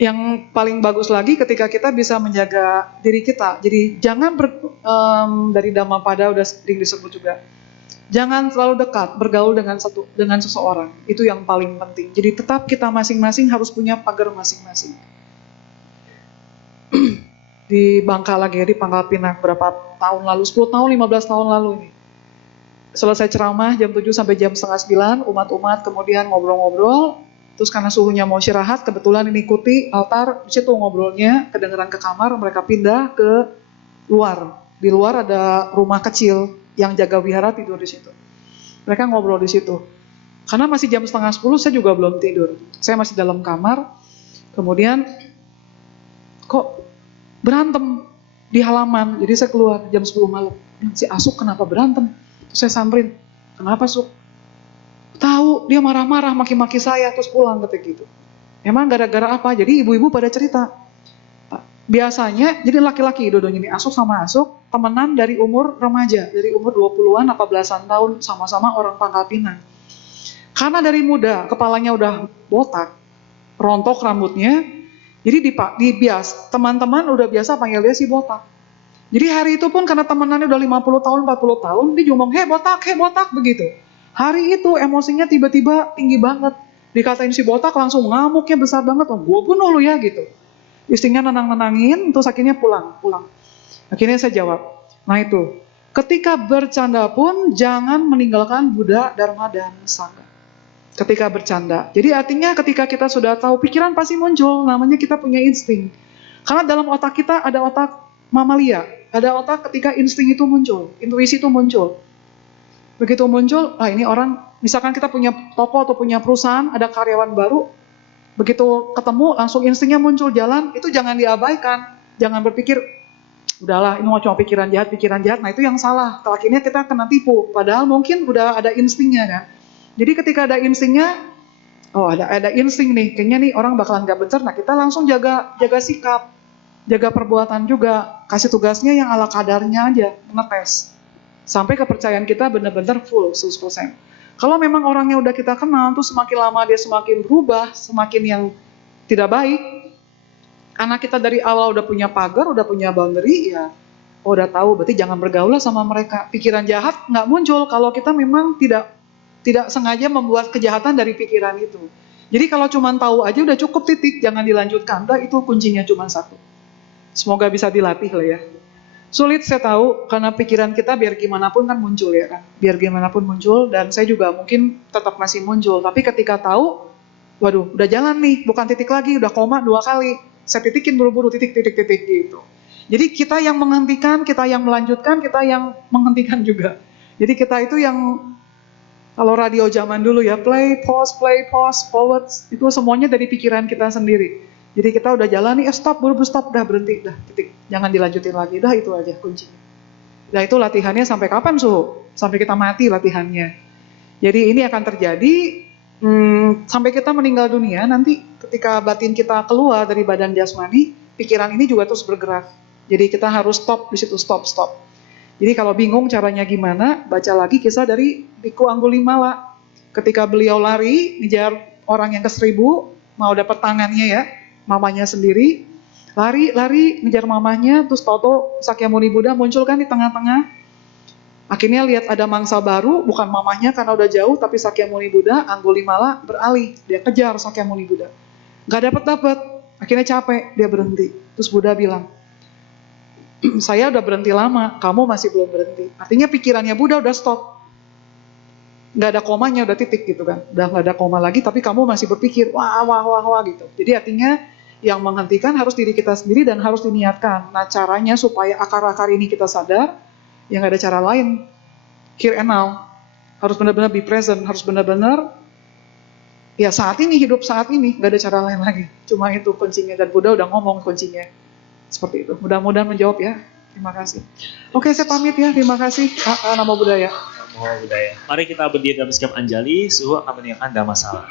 Yang paling bagus lagi ketika kita bisa menjaga diri kita. Jadi jangan dari Dhammapada udah sering disebut juga. Jangan terlalu dekat bergaul dengan seseorang. Itu yang paling penting. Jadi tetap kita masing-masing harus punya pagar masing-masing. Di Bangka lagi ya, di Pangkal Pinang berapa tahun lalu, 10 tahun, 15 tahun lalu ini. Selesai ceramah jam 7 sampai jam setengah 9, umat-umat kemudian ngobrol-ngobrol. Terus karena suhunya mau istirahat, kebetulan ini ikuti altar, di situ ngobrolnya, kedengeran ke kamar, mereka pindah ke luar. Di luar ada rumah kecil yang jaga wihara tidur di situ. Mereka ngobrol di situ. Karena masih jam setengah 10, saya juga belum tidur. Saya masih dalam kamar. Kemudian kok berantem di halaman. Jadi saya keluar jam 10 malam. Si Asuk kenapa berantem? Terus saya samperin. Kenapa Suk? Tahu dia marah-marah, maki-maki saya, terus pulang kata gitu. Emang gara-gara apa? Jadi ibu-ibu pada cerita. Biasanya, jadi laki-laki dua-duanya ini, Asuk sama Asuk, temenan dari umur remaja, dari umur 20-an apa belasan tahun, sama-sama orang Pangkal Pinang. Karena dari muda, kepalanya udah botak, rontok rambutnya, jadi teman-teman udah biasa panggil dia si botak. Jadi hari itu pun karena temenannya udah 50 tahun, 40 tahun, dia ngomong, hei botak, begitu. Hari itu emosinya tiba-tiba tinggi banget. Dikatain si botak langsung ngamuknya besar banget, oh gue bunuh lu ya gitu. Istrinya nenang-nenangin, terus akhirnya pulang. Akhirnya saya jawab, nah itu, ketika bercanda pun jangan meninggalkan Buddha, Dharma, dan Sangha. Ketika bercanda. Jadi artinya ketika kita sudah tahu, pikiran pasti muncul, namanya kita punya insting. Karena dalam otak kita ada otak mamalia, ada otak ketika insting itu muncul, intuisi itu muncul. Begitu muncul, ini orang, misalkan kita punya toko atau punya perusahaan, ada karyawan baru, begitu ketemu langsung instingnya muncul jalan, itu jangan diabaikan, jangan berpikir, udahlah ini cuma pikiran jahat, nah itu yang salah, akhirnya kita kena tipu, padahal mungkin udah ada instingnya kan. Jadi ketika ada instingnya, ada insting nih, kayaknya nih orang bakalan gak bener, nah kita langsung jaga sikap, jaga perbuatan juga, kasih tugasnya yang ala kadarnya aja, ngetes. Sampai kepercayaan kita benar-benar full, 100%. Kalau memang orangnya udah kita kenal, tuh semakin lama dia semakin berubah, semakin yang tidak baik, karena kita dari awal udah punya pagar, udah punya boundary, ya udah tahu, berarti jangan bergaul sama mereka. Pikiran jahat nggak muncul kalau kita memang tidak sengaja membuat kejahatan dari pikiran itu. Jadi kalau cuma tahu aja udah cukup, titik, jangan dilanjutkan. Udah, itu kuncinya cuma satu. Semoga bisa dilatih lah ya. Sulit saya tahu, karena pikiran kita biar gimana pun kan muncul ya kan. Biar gimana pun muncul, dan saya juga mungkin tetap masih muncul. Tapi ketika tahu, waduh udah jalan nih, bukan titik lagi, udah koma 2 kali. Saya titikin buru-buru, titik gitu. Jadi kita yang menghentikan, kita yang melanjutkan, kita yang menghentikan juga. Jadi kita itu yang, kalau radio zaman dulu ya, play, pause, forward, itu semuanya dari pikiran kita sendiri. Jadi kita udah jalan nih, stop, buru-buru stop, udah berhenti, udah titik. Jangan dilanjutin lagi, udah itu aja kuncinya. Nah itu latihannya sampai kapan Suhu? Sampai kita mati latihannya. Jadi ini akan terjadi sampai kita meninggal dunia, nanti ketika batin kita keluar dari badan jasmani, pikiran ini juga terus bergerak. Jadi kita harus stop di situ, stop. Jadi kalau bingung caranya gimana, baca lagi kisah dari Biku Anggulimala. Ketika beliau lari, ngejar orang yang ke-1000, mau dapat tangannya ya, mamanya sendiri, lari, ngejar mamanya, terus tahu-tahu Sakyamuni Buddha muncul kan di tengah-tengah. Akhirnya lihat ada mangsa baru, bukan mamanya karena udah jauh, tapi Sakyamuni Buddha, Anggulimala beralih, dia kejar Sakyamuni Buddha. Gak dapet, akhirnya capek, dia berhenti. Terus Buddha bilang, saya udah berhenti lama, kamu masih belum berhenti. Artinya pikirannya Buddha udah stop. Nggak ada komanya, udah titik gitu kan. Udah nggak ada koma lagi, tapi kamu masih berpikir, wah gitu. Jadi artinya yang menghentikan harus diri kita sendiri dan harus diniatkan. Nah caranya supaya akar-akar ini kita sadar, yang nggak ada cara lain. Here and now. Harus benar-benar be present, harus benar-benar ya saat ini, hidup saat ini, nggak ada cara lain lagi. Cuma itu kuncinya, dan Buddha udah ngomong kuncinya. Seperti itu. Mudah-mudahan menjawab ya. Terima kasih. Oke, saya pamit ya. Terima kasih. Namo Buddhaya. Namo Buddhaya. Mari kita berdiri dalam sikap Anjali. Suhu akan meninggalkan Dhamma Sala.